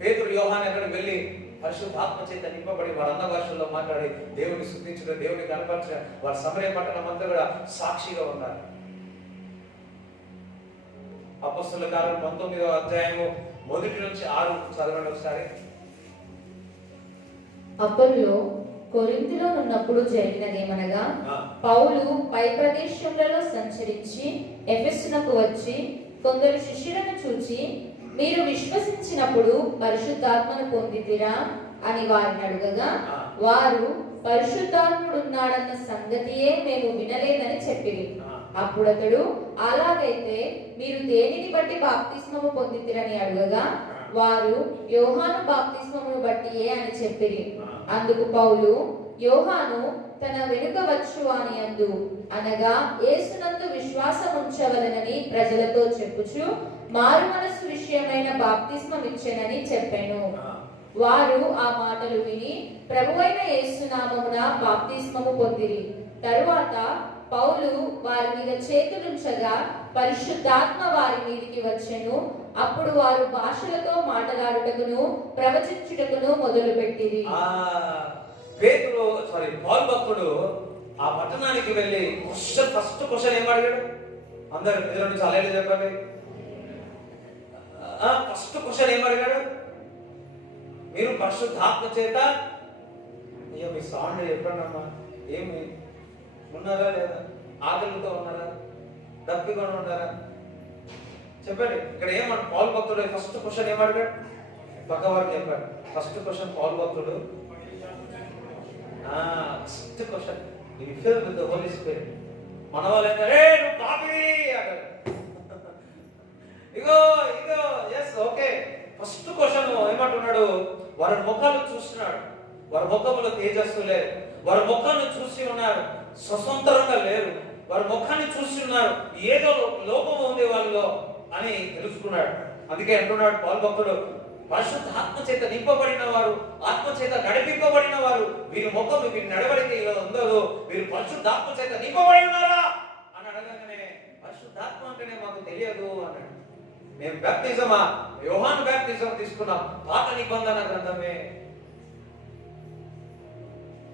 పేతురు, యోహాను అక్కడికి వెళ్ళి పరిశుద్ధాత్మ చేత నింపబడి వారు అన్న భాషల్లో మాట్లాడి దేవుని స్తుతించడం, దేవుని కనపరచడం, వారి సమరయపట్నం అంతా కూడా సాక్షిగా ఉన్నారు. అపొస్తలుల కార్యం 19వ అధ్యాయము 1-6 చదవండి ఒకసారి. అప్పట్లో కొరింథీలో ఉన్నప్పుడు జరిగినదేమనగా, పౌలు పై ప్రదేశములలో సంచరించి ఎఫెసునకు వచ్చి కొందరు శిష్యులను చూచి, మీరు విశ్వసించినప్పుడు పరిశుద్ధాత్మను పొందితిరా అని వారిని అడుగగా, వారు పరిశుద్ధాత్ముడున్నాడన్న సంగతియే మేము వినలేదని చెప్పిరి. అప్పుడు అతడు, అలాగైతే మీరు దేనిని బట్టి బాప్తిస్మము పొందితిరని అడగగా వారు, యోహాను బాప్తిస్మమును బట్టియే అని చెప్పిరి. అందుకు పౌలు, యోహాను తన వెనుక వచ్చువాని యందు అనగా యేసునందు విశ్వాసం ఉంచవలెనని ప్రజలతో చెప్పుచు మారు మనస్సు విషయమైన బాప్తిస్మం ఇచ్చెనని చెప్పెను. వారు ఆ మాటలు విని ప్రభువైన యేసు నామమున బాప్తిస్మము పొందిరి. తరువాత పౌలు వారి మీద చేతులుంచగా పరిశుద్ధాత్మ వారి మీదికి వచ్చెను. అప్పుడు వారు భాషలతో మాట్లాడుటకును ప్రవచించుటకును మొదలుపెట్టిరి. పౌలు భక్తుడు ఆ పట్టణానికి వెళ్ళి ఫస్ట్ క్వశ్చన్ ఏం అడిగాడు? అందరు నిద్ర నుంచి అలా చెప్పండి. ఫస్ట్ క్వశ్చన్ ఏం అడిగాడు? మీరు పరిశుద్ధాత్మ చేత, అయ్యో మీ సౌండ్ చెప్పండమ్మా, ఏమి ఉన్నారా లేదా? ఆకలితో ఉన్నారా? దప్పిగా ఉన్నారా? చెప్పండి. ఇక్కడ ఏమన్నా పౌలు భక్తుడు ఫస్ట్ క్వశ్చన్ ఏమడిగాడు? పక్క వారికి చెప్పాడు. ఫస్ట్ క్వశ్చన్ పౌలు భక్తుడు first question, you fill with the holy spirit. మన వాళ్ళు ఏంటంటే నువ్వు పాపి అంటారు. ఇగో ఇగో ఎస్ ఓకే. ఫస్ట్ క్వశ్చన్ ఏమంటున్నాడు? వారి ముఖాలు చూస్తున్నాడు. వారి ముఖంలో తేజస్సు లేదు. వారి ముఖాన్ని చూసి ఉన్నారు, స్వతంత్రంగా లేరు. వారి ముఖాన్ని చూసి ఉన్నారు, ఏదో లోపం ఉంది వాళ్ళలో అని తెలుసుకున్నాడు. అందుకే అంటున్నాడు పౌలు భక్తుడు, పరిశుద్ధాత్మ చేత నింపబడిన వారు, ఆత్మ చేత నడిపింపబడిన వారు, వీరి ముఖం వీరి నడవడిక ఇలా ఉందో, వీరు పరిశుద్ధాత్మ చేత నింపబడి ఉన్నారా అని అడగగానే, పరిశుద్ధాత్మ అంటేనే మాకు తెలియదు అన్నాడు. మేము బాప్తిజమా, యోహాను బాప్తిజం తీసుకున్నాం, పాత నిబంధన గ్రంథమే.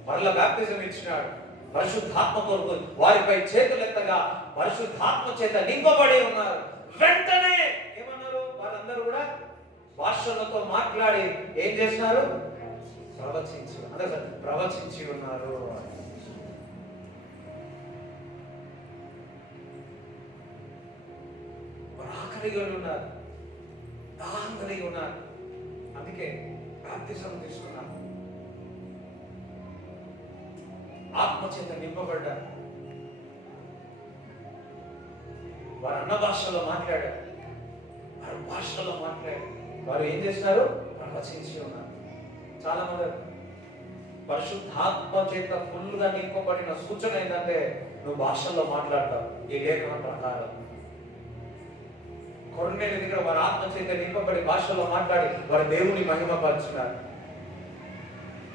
మరలా బాప్తిజం ఇచ్చినాడు. పరిశుద్ధాత్మ కొరకు వారిపై చేతులెత్తగా పరిశుద్ధాత్మ చేత నింపబడి ఉన్నారు. వెంటనే ఏమన్నారు? వారందరూ కూడా భాషలతో మాట్లాడి ఏం చేసినారు? ప్రవచించి ఉన్నారు. ఆకలిగా ఉన్నారు, దాహం కలిగి ఉన్నారు. అందుకే బాప్తిజం తీసుకున్నారు. ఆత్మ చేత నింపబడ్డారు. వారు అన్న భాషలో మాట్లాడారు. వారు భాషలో మాట్లాడారు. వారు ఏం చేసినారు? ప్రవచించి ఉన్నారు. చాలా మంది పరిశుద్ధాత్మ చేత ఫుల్గా నింపబడిన సూచన ఏంటంటే నువ్వు భాషల్లో మాట్లాడతావు. ఈ లేఖనం ప్రకారం కొన్నేళ్ళ దగ్గర వారి ఆత్మ చేత నింపబడి భాషలో మాట్లాడి వారి దేవుని మహిమపరుచున్నారు.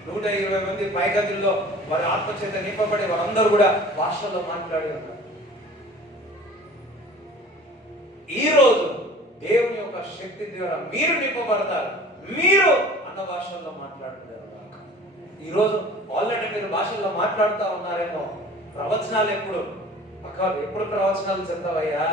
120 మంది పైగదుల్లో వారి ఆత్మ చేత నింపబడి వారందరూ కూడా భాషల్లో మాట్లాడి ఉన్నారు. ఈ రోజు దేవుని యొక్క శక్తి ద్వారా మీరు నింపబడతారు. మీరు అన్న భాషల్లో మాట్లాడుతున్నారు. ఈ రోజు ఆల్రెడీ మీరు భాషల్లో మాట్లాడుతూ ఉన్నారేమో. ప్రవచనాలు ఎప్పుడు ప్రవచనాలు చెప్తావయ్యా?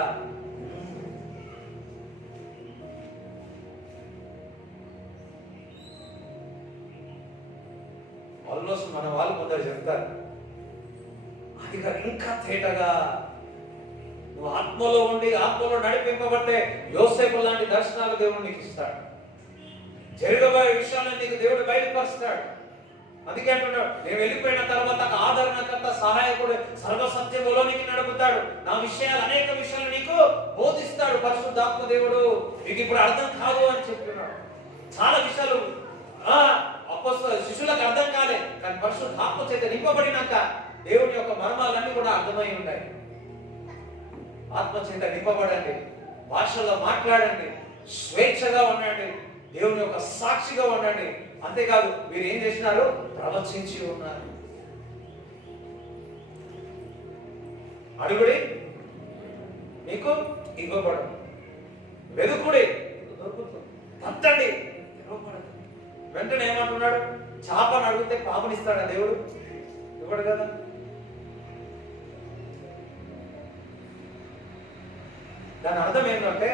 ఆల్మోస్ట్ మన వాళ్ళు కొందరు చెప్తారు, అది ఇంకా తేటగా నువ్వు ఆత్మలో ఉండి ఆత్మలో నడిపింపబట్టే యోసేపు లాంటి దర్శనాలు దేవుడు నీకు ఇస్తాడు. జరగబోయే విషయాలను నీకు దేవుడు బయలుపరుస్తాడు. అందుకే అంటున్నాడు, నేను వెళ్ళిపోయిన తర్వాత ఆదరణకర్త, సహాయకుడు సర్వసత్యములోనికి నడుపుతాడు. నా విషయాలు, అనేక విషయాలు నీకు బోధిస్తాడు పరిశుద్ధాత్మ దేవుడు. నీకు ఇప్పుడు అర్థం కాదు అని చెప్తున్నాడు. చాలా విషయాలు శిష్యులకు అర్థం కాలే, కానీ పరిశుద్ధాత్మ చేత నింపబడినాక దేవుని యొక్క మర్మాలన్నీ కూడా అర్థమై ఉన్నాయి. ఆత్మ చేత నింపబడండి, భాషల్లో మాట్లాడండి, స్వేచ్ఛగా ఉండండి, దేవుని యొక్క సాక్షిగా ఉండండి. అంతేకాదు మీరు ఏం చేసినారు? ప్రవచించి ఉన్నారు. అడుగుడి మీకు ఇవ్వబడు, వెదుకుడి దొరుకుతుంది, తట్టండి ఇవ్వబడదు. వెంటనే ఏమంటున్నాడు? చేపను అడిగితే పాపనిస్తాడా దేవుడు? ఇవ్వడు కదా. దాని అర్థం ఏంటంటే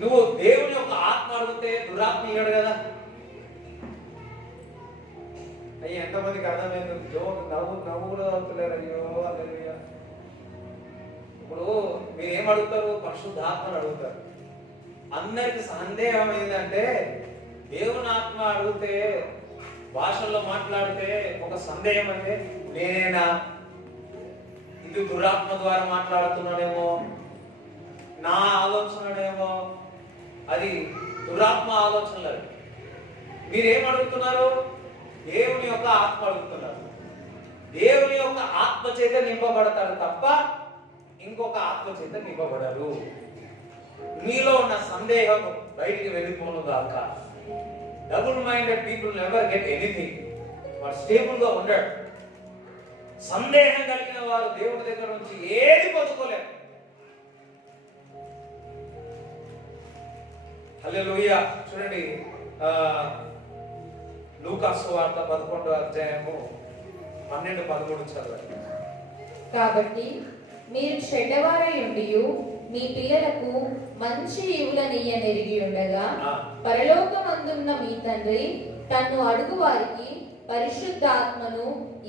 నువ్వు దేవుని యొక్క ఆత్మ అడిగితే దురాత్మ ఇయ్యడు కదా. అయ్యి ఎంతమందికి అర్థమైంది? నవ్వు కూడా అవుతలేరు. అయ్యో అయ్యో. ఇప్పుడు మీరు ఏం అడుగుతారు? పరిశుద్ధాత్మను అడుగుతారు. అందరికి సందేహం ఏంటంటే దేవుని ఆత్మ అడిగితే, భాషల్లో మాట్లాడితే ఒక సందేహం అంటే నేనేనా, ఇది దురాత్మ ద్వారా మాట్లాడుతున్నాడేమో, నా ఆలోచననేమో, అది దురాత్మ ఆలోచనలు. మీరేం అడుగుతున్నారు? దేవుని యొక్క ఆత్మ అడుగుతున్నారు. దేవుని యొక్క ఆత్మ చేత నింపబడతారు తప్ప ఇంకొక ఆత్మ చేత నింపబడరు. మీలో ఉన్న సందేహం బయటికి వెళ్ళిపోను గాక. Double minded people never get anything. వాడు స్టేబుల్ గా ఉండడు. సందేహం కలిగిన వారు దేవుడి దగ్గర నుంచి ఏది పొందుకోలేరు. హల్లెలూయా. చూడండి, లూకా సువార్త 11వ అధ్యాయము 12-13 చదవండి. కాబట్టి మీరు చెడ్డవారై ఉండియు మీ పిల్లలకు మంచి ఈవులనియ్యనెరిగి ఉండగా పరలోకమందున్న మీ తండ్రి తన్ను అడుగు వారికి పరిశుద్ధాత్మను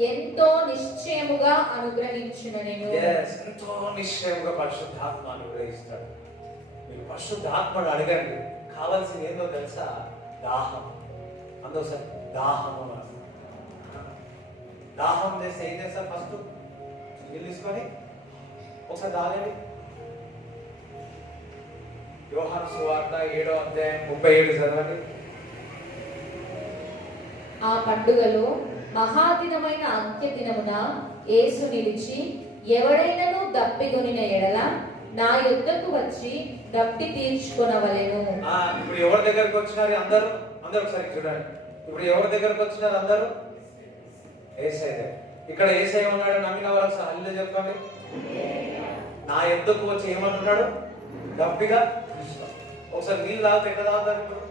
ఎంతో నిశ్చయముగా అనుగ్రహించుననెను. ఎంతో నిశ్చయముగా పరిశుద్ధాత్మ అనుగ్రహిస్తాడు. మీరు పరిశుద్ధాత్మను అడగండి. కావాల్సింది ఏందో తెలుసా? దాహం. అందుకోసం దాహం అన్నారు. దాహం చేస్తే ఏం చేస్తారు? ఫస్ట్ నీళ్ళు తీసుకొని ఒకసారి తాగండి. యోహాను సువార్త 7వ అధ్యాయం 37 చదవండి. ఆ పండుగలో మహాదినమైన అంత్య దినమున యేసు నిలిచి, ఎవడైనను దప్పిగొనిన ఎడల నా యొద్దకు వచ్చి దప్పి తీర్చుకొనవలెను. ఇప్పుడు ఎవరి దగ్గరకు వచ్చినారు? అందరూ ఒకసారి చూడండి. ఇప్పుడు ఎవరి దగ్గరకు వచ్చినారు? అందరూ యేసయ్య. ఇక్కడ యేసయ్య ఉన్నాడు. నమ్మిన వారు ఒకసారి హల్లెలూయా చెప్పండి. నా యొద్దకు వచ్చి ఏమంటున్నాడు? దప్పిగా తీసుకో. ఒకసారి నీళ్ళు తాగితే ఎట్లా తాగుతారు? ఇప్పుడు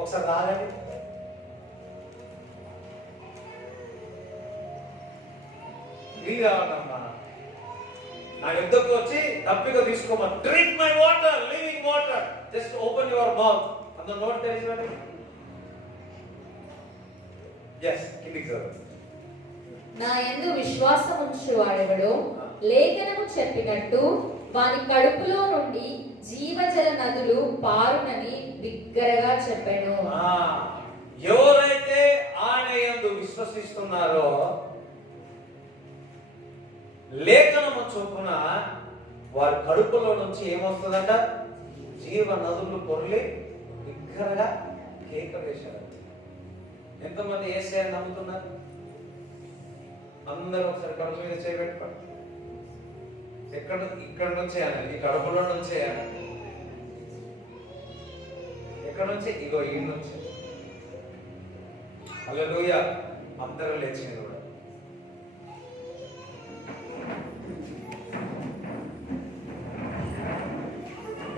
ఒకసారి తాగండి. నీళ్ళు కావాలమ్మా. నా యుద్ధకు వచ్చి దప్పిగా తీసుకోమని. Drink my water, living water. Just open your mouth. అందులో నోట్ తెరిచి yes కిందికి చదవండి. నా యందు విశ్వాసం ఉంచువాడెవడో లేఖనము చెప్పినట్టు వాని కడుపులో నుండి జీవజల నదులు పారునని బిగ్గరగా చెప్పాను. ఎవరైతే ఆయన యందు విశ్వసిస్తున్నారో లేఖనము చొప్పున వారి కడుపులో నుంచి ఏమొస్తుందంట? జీవ నదులు పొర్లి బిగ్గరగా కేక వేశారు. ఎంతమంది యేసయ్యని నమ్ముతున్నారు? అందరూ ఒకసారి కడుపు మీద చేయబెట్టుకోండి. ఇక్కడ నుంచే అనండి. ఈ కడుపులో నుంచే అనండి. ఎక్కడ నుంచి? ఇగో ఈ నుంచి. హల్లెలూయా. అందరూ లేచింది కూడా.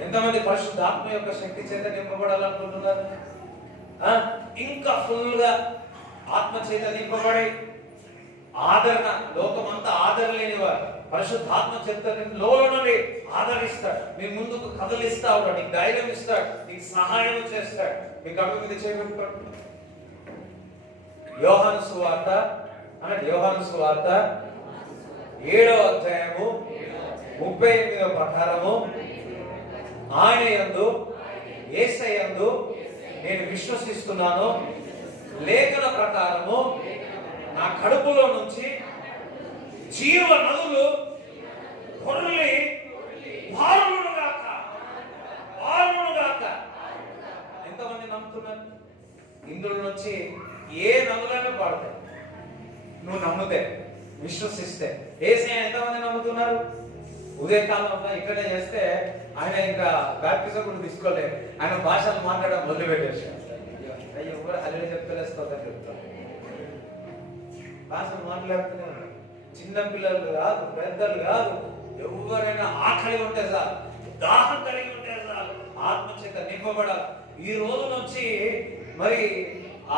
ఎంతమంది పరిశుద్ధాత్మ యొక్క శక్తి చేత నింపబడాలనుకుంటున్నారు? ఇంకా ఫుల్ గా ఆత్మ చేత నింపబడి ఆదరణ, లోకమంతా ఆదరణ లేనివారు పరిశుద్ధాత్మ చేత లోనుండి ఆదరిస్తాడు. మీ ముందుకు కదలిస్తా ఉంటాడు. నీకు ధైర్యం ఇస్తాడు, నీకు సహాయం చేస్తాడు. మీ కడుపు మీద చేయబెట్టుకోండి. యోహాను సువార్త 7వ అధ్యాయము 38వ ప్రకారము ఆయన యందు యేసయ్య యందు నేను విశ్వసిస్తున్నాను. లేఖన ప్రకారము నా కడుపులో నుంచి జీవ నదులు పొర్లి పారునుగాక. ఎంతమంది నమ్ముతున్నారు? ఇందులో నుంచి ఏ నదులైనా పాడతాయి నువ్వు నమ్మితే, విశ్వసిస్తే. యేసయ్య ఎంతమంది నమ్ముతున్నారు? ఉదయకాలంలో ఇక్కడే చేస్తే ఆయన ఇంకా బాప్టిజం కూడా తీసుకోలేదు. ఆయన భాషలు మాట్లాడడం మొదలుపెట్టేసాడు. అయ్యో ఎవరు హల్లెలూయా చెప్తలేస్తారని చెప్తారు. భాషలు మాట్లాడుతున్నారు. చిన్న పిల్లలు కాదు, పెద్దలు కాదు, ఎవరైనా ఆకలి ఉంటే చాలు, దాహం కలిగి ఉంటే చాలు, ఆత్మ చేత నింపబడాలి. ఈ రోజు నుంచి మరి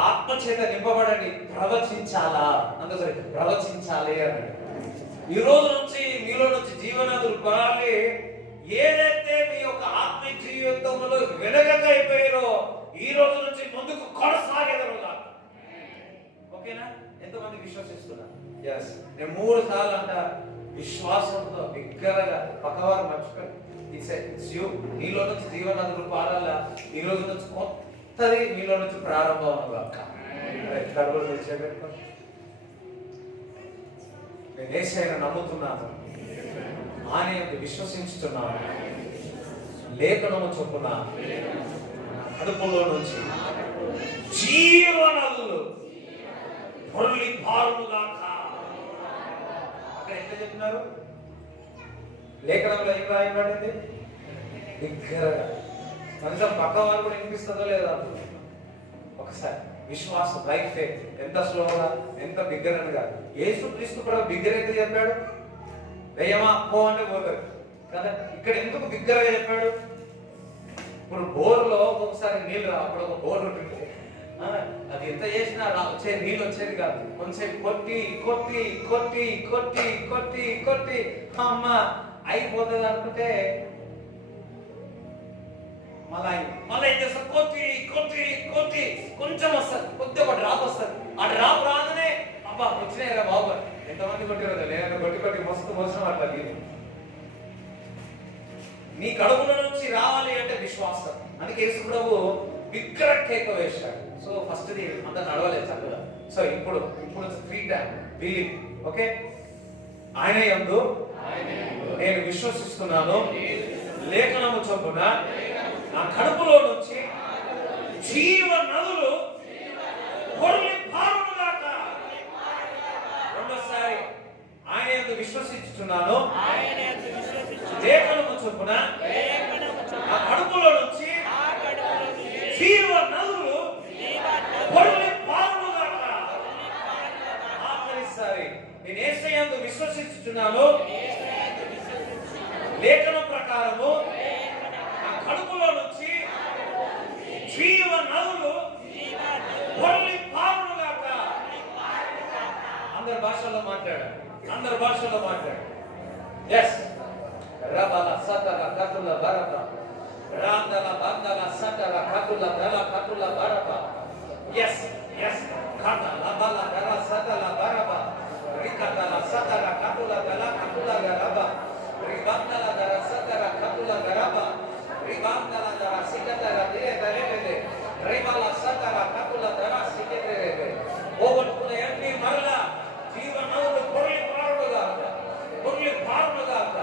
ఆత్మ చేత నింపబడండి. ప్రవచించాలా? అందుకని ప్రవచించాలి అని. ఈ రోజు నుంచి మీలో నుంచి జీవనదులు పరాలి. ఏదైతే మీ యొక్క ఆత్మీయ జీవితంలో వెనకగా అయిపోయారో ఈ రోజు నుంచి ముందుకు కొనసాగేదరు. ఓకేనా? ఎంతమంది విశ్వసిస్తున్నారు? ఎస్. నేను 3 సార్లు అంట విశ్వాసంతో బిగ్గరగా పక్కవారు మర్చిపోయి ఇట్స్ యూ. నీలో నుంచి జీవనదులు పారాలా. ఈ రోజు నుంచి కొత్తది మీలో నుంచి ప్రారంభం అక్క. కడుపులు తెచ్చేపెట్టుకోండి. నేను యేసయ్యను నమ్ముతున్నాను, ఆయన యందు విశ్వసించుతున్నాను. లేఖనము చొప్పున కడుపులో నుంచి జీవనదులు పొర్లి పారుగాక. అక్కడ ఎట్లా చెప్తున్నారు? లేఖనంలో ఏం రాయబడింది? బిగ్గరగా. కనీసం పక్క వాళ్ళు కూడా వినిపిస్తుందో లేదా? ఒకసారి విశ్వాసం, రైట్ ఫేత్ ఎంత స్లోగా, ఎంత బిగ్గరగా. యేసుక్రీస్తు కూడా బిగ్గరైతే చెప్పాడు, దయ్యమా పో అంటే పోతాడు కదా. ఇక్కడ ఎందుకు బిగ్గరగా చెప్పాడు? ఇప్పుడు బోర్లో ఒక్కొక్కసారి నీళ్ళు రా, అప్పుడు ఒక బోర్ ఉంటుంది, అది ఎంత చేసినా వచ్చే నీళ్ళు వచ్చేది కాదు. కొంచెం కొట్టి కొట్టి కొట్టి కొట్టి కొట్టి కొట్టి అమ్మ అయిపోతుంది అనుకుంటే మళ్ళీ ఏం చేస్తారు? కొట్టి కొట్టి కొట్టి కొంచెం వస్తుంది, కొద్ది ఒక డ్రాప్ వస్తుంది. ఆ డ్రాప్ రాగానే అబ్బా వచ్చినాయి కదా బాబు, ఎంతమంది కొట్టిరోదా? నేను కొట్టి కొట్టి మస్తు మోసం అట్లా. నీ కడుపులో నుంచి రావాలి అంటే విశ్వాసం. అందుకే యేసు ప్రభు బిగ్గర కేక వేశాడు. సో ఫస్ట్ అంత నడవలేదు చక్కగా. సో ఇప్పుడు 3 టైం బిలీవ్. ఓకే, ఆయన యందు నేను విశ్వసిస్తున్నాను, లేఖనము చొప్పున నా కడుపులో నుంచి జీవ నదులు పొర్లి పారుగాక. రెండోసారి ఆయన యందు విశ్వసిస్తున్నాను, లేఖనము చొప్పున నా కడుపులో నుంచి జీవ నదులు పొర్లి పారుగాక. ఆఖరిసారి నేను యేసయ్యందు విశ్వసిస్తున్నాను, లేఖనం ప్రకారము నా కడుపులో నుంచి జీవ నదులు పొర్లి పారుగాక. అందరి భాషల్లో మాట్లాడు, అందరి భాషల్లో మాట్లాడు. ఎస్ రబల సతల కతుల భరత రాందల బందల సతల కతుల దల కతుల భరత. ఎస్ ఎస్ కత లబల దల సతల భరత రికతల సతల కతుల దల కతుల గరబ రిబందల దర సతల కతుల గరబ రిబందల దర సికతల దిలే దరేలే రిబల సతల కతుల దర సికతరేలే. పోగొట్టుకున్న ఎన్ని మరల జీవనదులు పొర్లి పారుగాక, పొర్లి పారుగాక.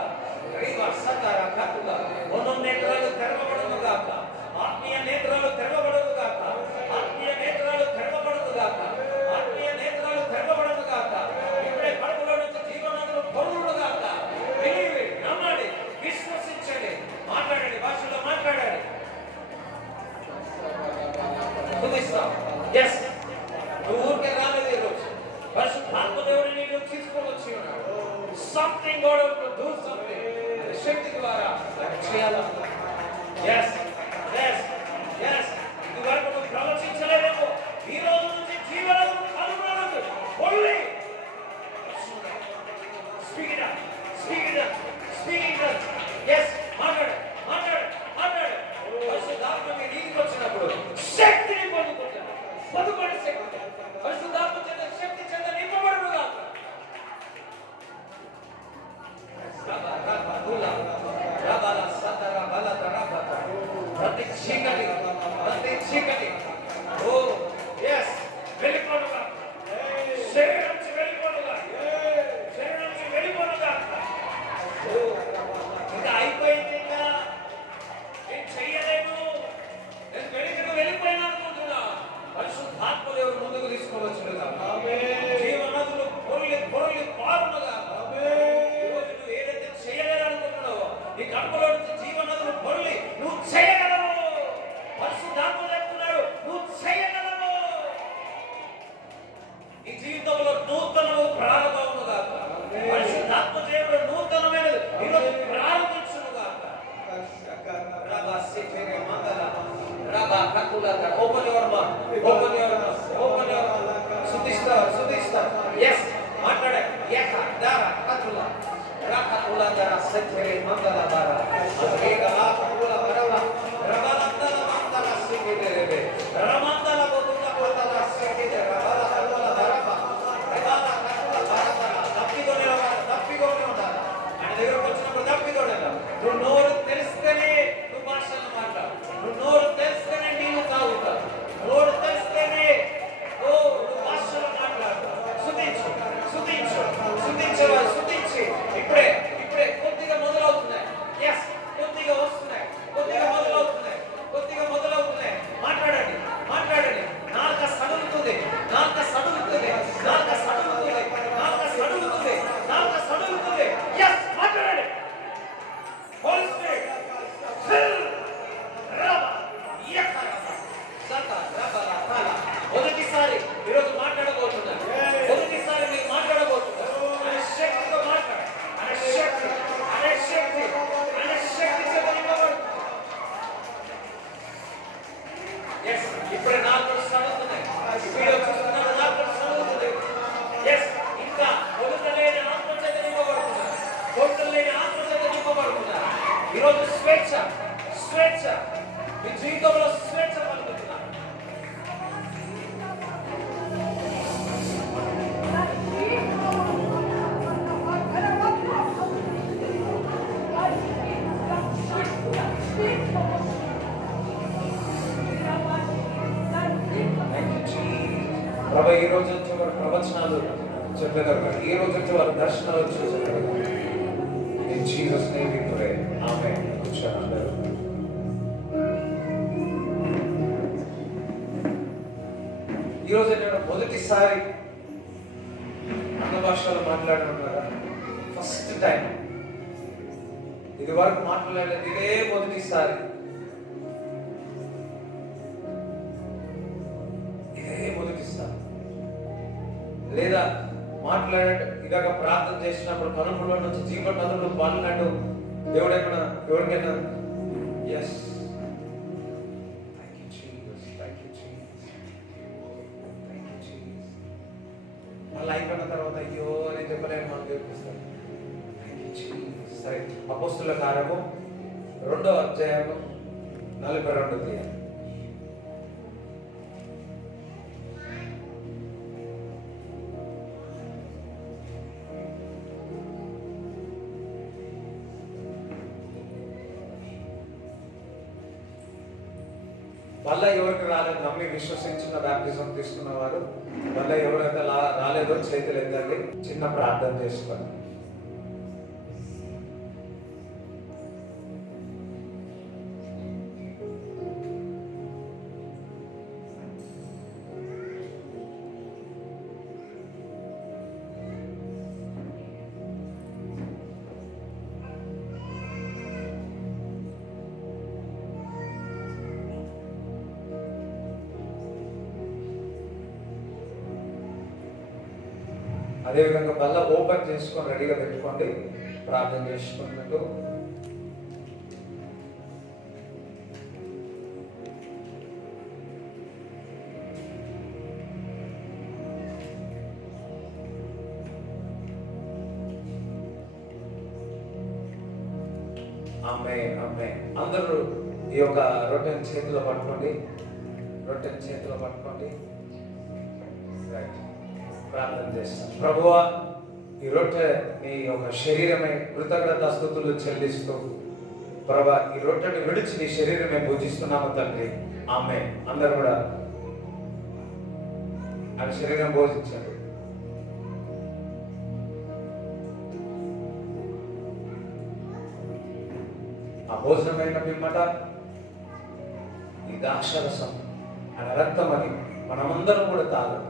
నేత్రాలు తెరవబడుగాక, ఆత్మీయ నేత్రాలు తెరవబడుగాక, ఆత్మీయ నేత్రాలు తెరవబడుగాక, ఆత్మీయ నేత్రాలు తెరవబడుగాక. ఇప్పుడే కడుపులో నుంచి జీవనదులు పొర్లుగాక. నమ్మండి, విశ్వసించండి, మాట్లాడండి, భాషలో మాట్లాడండి. ఎస్, నువ్వు ఊరికే రాలేదు ఈరోజు. పరిశుద్ధాత్మ దేవుడు నీకు తీసుకొని వచ్చి ఉన్నాడు. Something God to do something. శక్తి ద్వారా చేయాలన్నా. ఎస్ ఎస్ ఎస్, ఇది వరకు నువ్వు ప్రవచించలేదేమో, ఈ రోజు నుంచి జీవనదులు కలుగునదు. Only speak it up, speak it up, speak it up. Yes, మాట్లాడు మాట్లాడు మాట్లాడు. పరిశుద్ధాత్మ మీ నీటికి వచ్చినప్పుడు శక్తిని పొందుకుంటాడు. పొందుకోండి శక్తి. పరిశుద్ధాత్మ చేత శక్తి చేత నింపబడుగా. ప్రతి చీకటి, ప్రతి చీకటి ఓ ఎస్ వెళ్ళిపోనుగా, శరీరం నుంచి వెళ్ళిపోనుగా, శరీరం నుంచి వెళ్ళిపోనుగా. ఇంకా అయిపోయింది, ఇంకా నేను చెయ్యలేను, నేను వెళ్ళిపోయినా అనుకుంటున్నా. పరిశుద్ధాత్మ దేవుడు ముందుకు తీసుకోవచ్చుగా. జీవనదులు పొర్లి పొర్లి పారునుగా. నువ్వు ఏదైతే చేయలేదనుకుంటున్నావో, నీ కడుపులో నుంచి జీవనదులు పొర్లి నువ్వు చేయగలవు. పరిశుద్ధాత్మ చెప్తున్నాడు, నువ్వు చేయగలవు. ఈ జీవితంలో నూతనము ప్రారంభముగా. పరిశుద్ధాత్మ దేవుడు నూతనమైనది ఈరోజు ప్రారంభించునుగా. Open your mouth. Open your mouth. Open your mouth. Sudista, sudista. Yes. Matlada. Yaka dara katula. Rakatula dara setere mandala bara. Asriga la katula barava. Rabalantala mandala sikiterebe. Ramandala botula botala sikite. Rabala katula barava. Rabala katula barava. Dappigone undara. Dappigone undara. Ana దగ్గరకు వచ్చినప్పుడు dappigone undara. నువ్వు నోరు తెరిస్తేనే నువ్వు భాషలు మాట్లాడు. నువ్వు నోరు తెరిస్తేనే నీవు తాగుతావు. నోరు తెరిస్తేనే ఈ రోజు నుంచి వారు ప్రవచనాలు చెప్పేదారు, ఈ రోజు నుంచి వారు దర్శనాలు చూసేదారు. In Jesus' name we pray. Amen. కూర్చోండి అందరూ. ఈరోజు నేను మొదటిసారి అన్న భాషలో మాట్లాడడం కదా, ఫస్ట్ టైం. ఇది వరకు మాట్లాడలేదు, ఇదే మొదటిసారి. లేదా ఇలాగ ప్రార్థన చేసినప్పుడు కనుపులో నుంచి జీవన నదులు పాలినట్టు దేవుడు ఎవరికైనా ఎస్ మళ్ళీ అయిపోయిన తర్వాత అయ్యో అని చెప్పలేను మనం చూపిస్తాను. సరే, అపోస్తుల కార్యము 2వ అధ్యాయము 42 తీయాలి. మళ్ళా ఎవరికి రాలేదు, నమ్మి విశ్వసించిన బాప్టిజం తీసుకున్న వారు మళ్ళీ ఎవరైతే రాలేదో చేతులు ఎత్తండి, చిన్న ప్రార్థన చేసుకోండి. అదేవిధంగా మళ్ళీ ఓపెన్ చేసుకొని రెడీగా పెట్టుకోండి, ప్రార్థన చేసుకున్నట్టు. అందరూ ఈ యొక్క రొట్టెని చేతిలో పట్టుకోండి, రొట్టెని చేతిలో పట్టుకోండి. రైట్, ప్రార్థన చేస్తాం. ప్రభువా, ఈ రొట్టె నీ యొక్క శరీరమే, కృతజ్ఞత స్తుతులు చెల్లిస్తూ ప్రభా ఈ రొట్టెని విడిచి నీ శరీరమే భోజిస్తున్నాము తండ్రి. ఆమేన్. అందరూ కూడా ఆయన శరీరం భోజించండి. ఆ భోజనమైన పిమ్మట ఈ ద్రాక్షరసం ఆయన రక్తం అని మనమందరం కూడా తాగదు.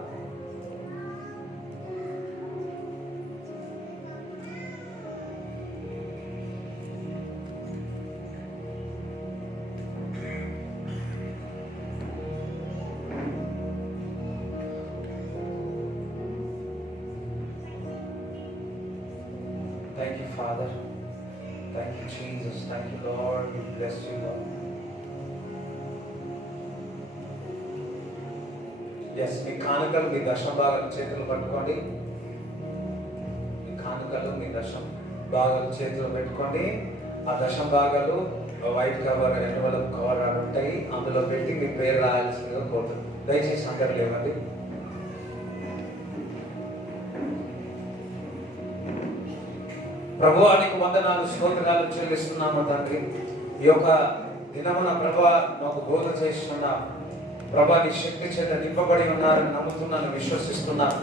Thank you, Father. Thank you, Jesus. Thank you, Lord. We bless you, Lord. Yes, మీ కానుకలు మీ దశమ భాగాలు చేతులు పట్టుకోండి. మీ కానుకలు మీ దశమ భాగాలు చేతులు పెట్టుకోండి. ఆ దశమ భాగాలు వైట్ కవర్, ఎన్వలప్ కవర్ అని ఉంటాయి, అందులో పెట్టి మీ పేరు రాయాల్సిందిగా కోరుతున్నాను. దయచేసి అందరు లేవండి. ప్రభువా, నీకు వందనాలు స్తోత్రాలు చెల్లిస్తున్నాము తండ్రి. ఈ యొక్క దినమున ప్రభా నాకు బోధ చేస్తున్నా ప్రభా, నీ శక్తి చేత నింపబడి ఉన్నారని నమ్ముతున్నాను, విశ్వసిస్తున్నాను.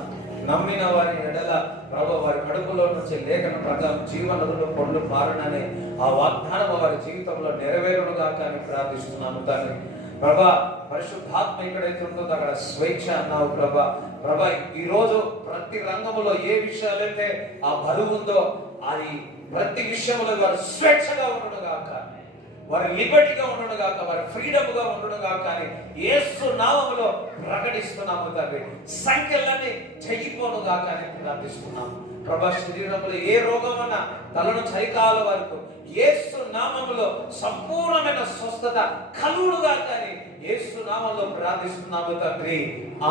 నమ్మిన వారి ఎడల ప్రభా వారి కడుపులో నుంచి లేఖన ప్రకారం జీవనదులు పొండ్లు పారుననే ఆ వాగ్దానం వారి జీవితంలో నెరవేరునుగా కానీ ప్రార్థిస్తున్నాను తండ్రి. ప్రభా, పరిశుద్ధాత్మ ఎక్కడైతే ఉంటుందో అక్కడ స్వేచ్ఛ అన్నావు ప్రభా. ప్రభా, ఈరోజు ప్రతి రంగంలో ఏ విషయాలైతే ఆ బరువు ఉందో అది ప్రతి విషయంలో వారు స్వేచ్ఛగా ఉండడుగాక, వారి లిబర్టీగా ఉండడుగాక, వారి ఫ్రీడమ్గా ఉండడుగాక అని యేసు నామములో ప్రకటిస్తున్నాము తండ్రి. సంఖ్యలన్నీ చెయ్యిపోనుగాక అని ప్రార్థిస్తున్నాము ప్రభా. శరీరంలో ఏ రోగమన్నా తలను చైకాల వరకు యేసు నామములో సంపూర్ణమైన స్వస్థత కలుగునుగాక అని యేసు నామములో ప్రార్థిస్తున్నాము తండ్రి.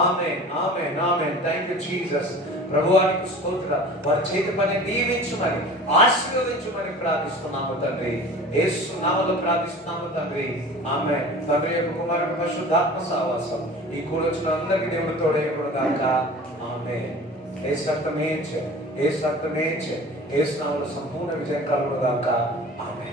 Amen, amen, amen. Thank you Jesus. ప్రభువానికి స్తోత్రం. వారి చేతి పని దీవించుమని ఆశీర్వదించుమని ప్రార్థిస్తున్నాము తండ్రి. యేసు నామములో ప్రార్థిస్తున్నాము తండ్రి. ఆమేన్. తండ్రి యొక్క కుమారుడు పరిశుద్ధాత్మ సహవాసం ఈ కూడొచ్చిన అందరికీ దేవుడు తోడేయబడుగాక. ఆమేన్. యేసు రక్తమే యేసు రక్తమే యేసు నామములో సంపూర్ణ విజయం కలుగునుగాక. ఆమేన్.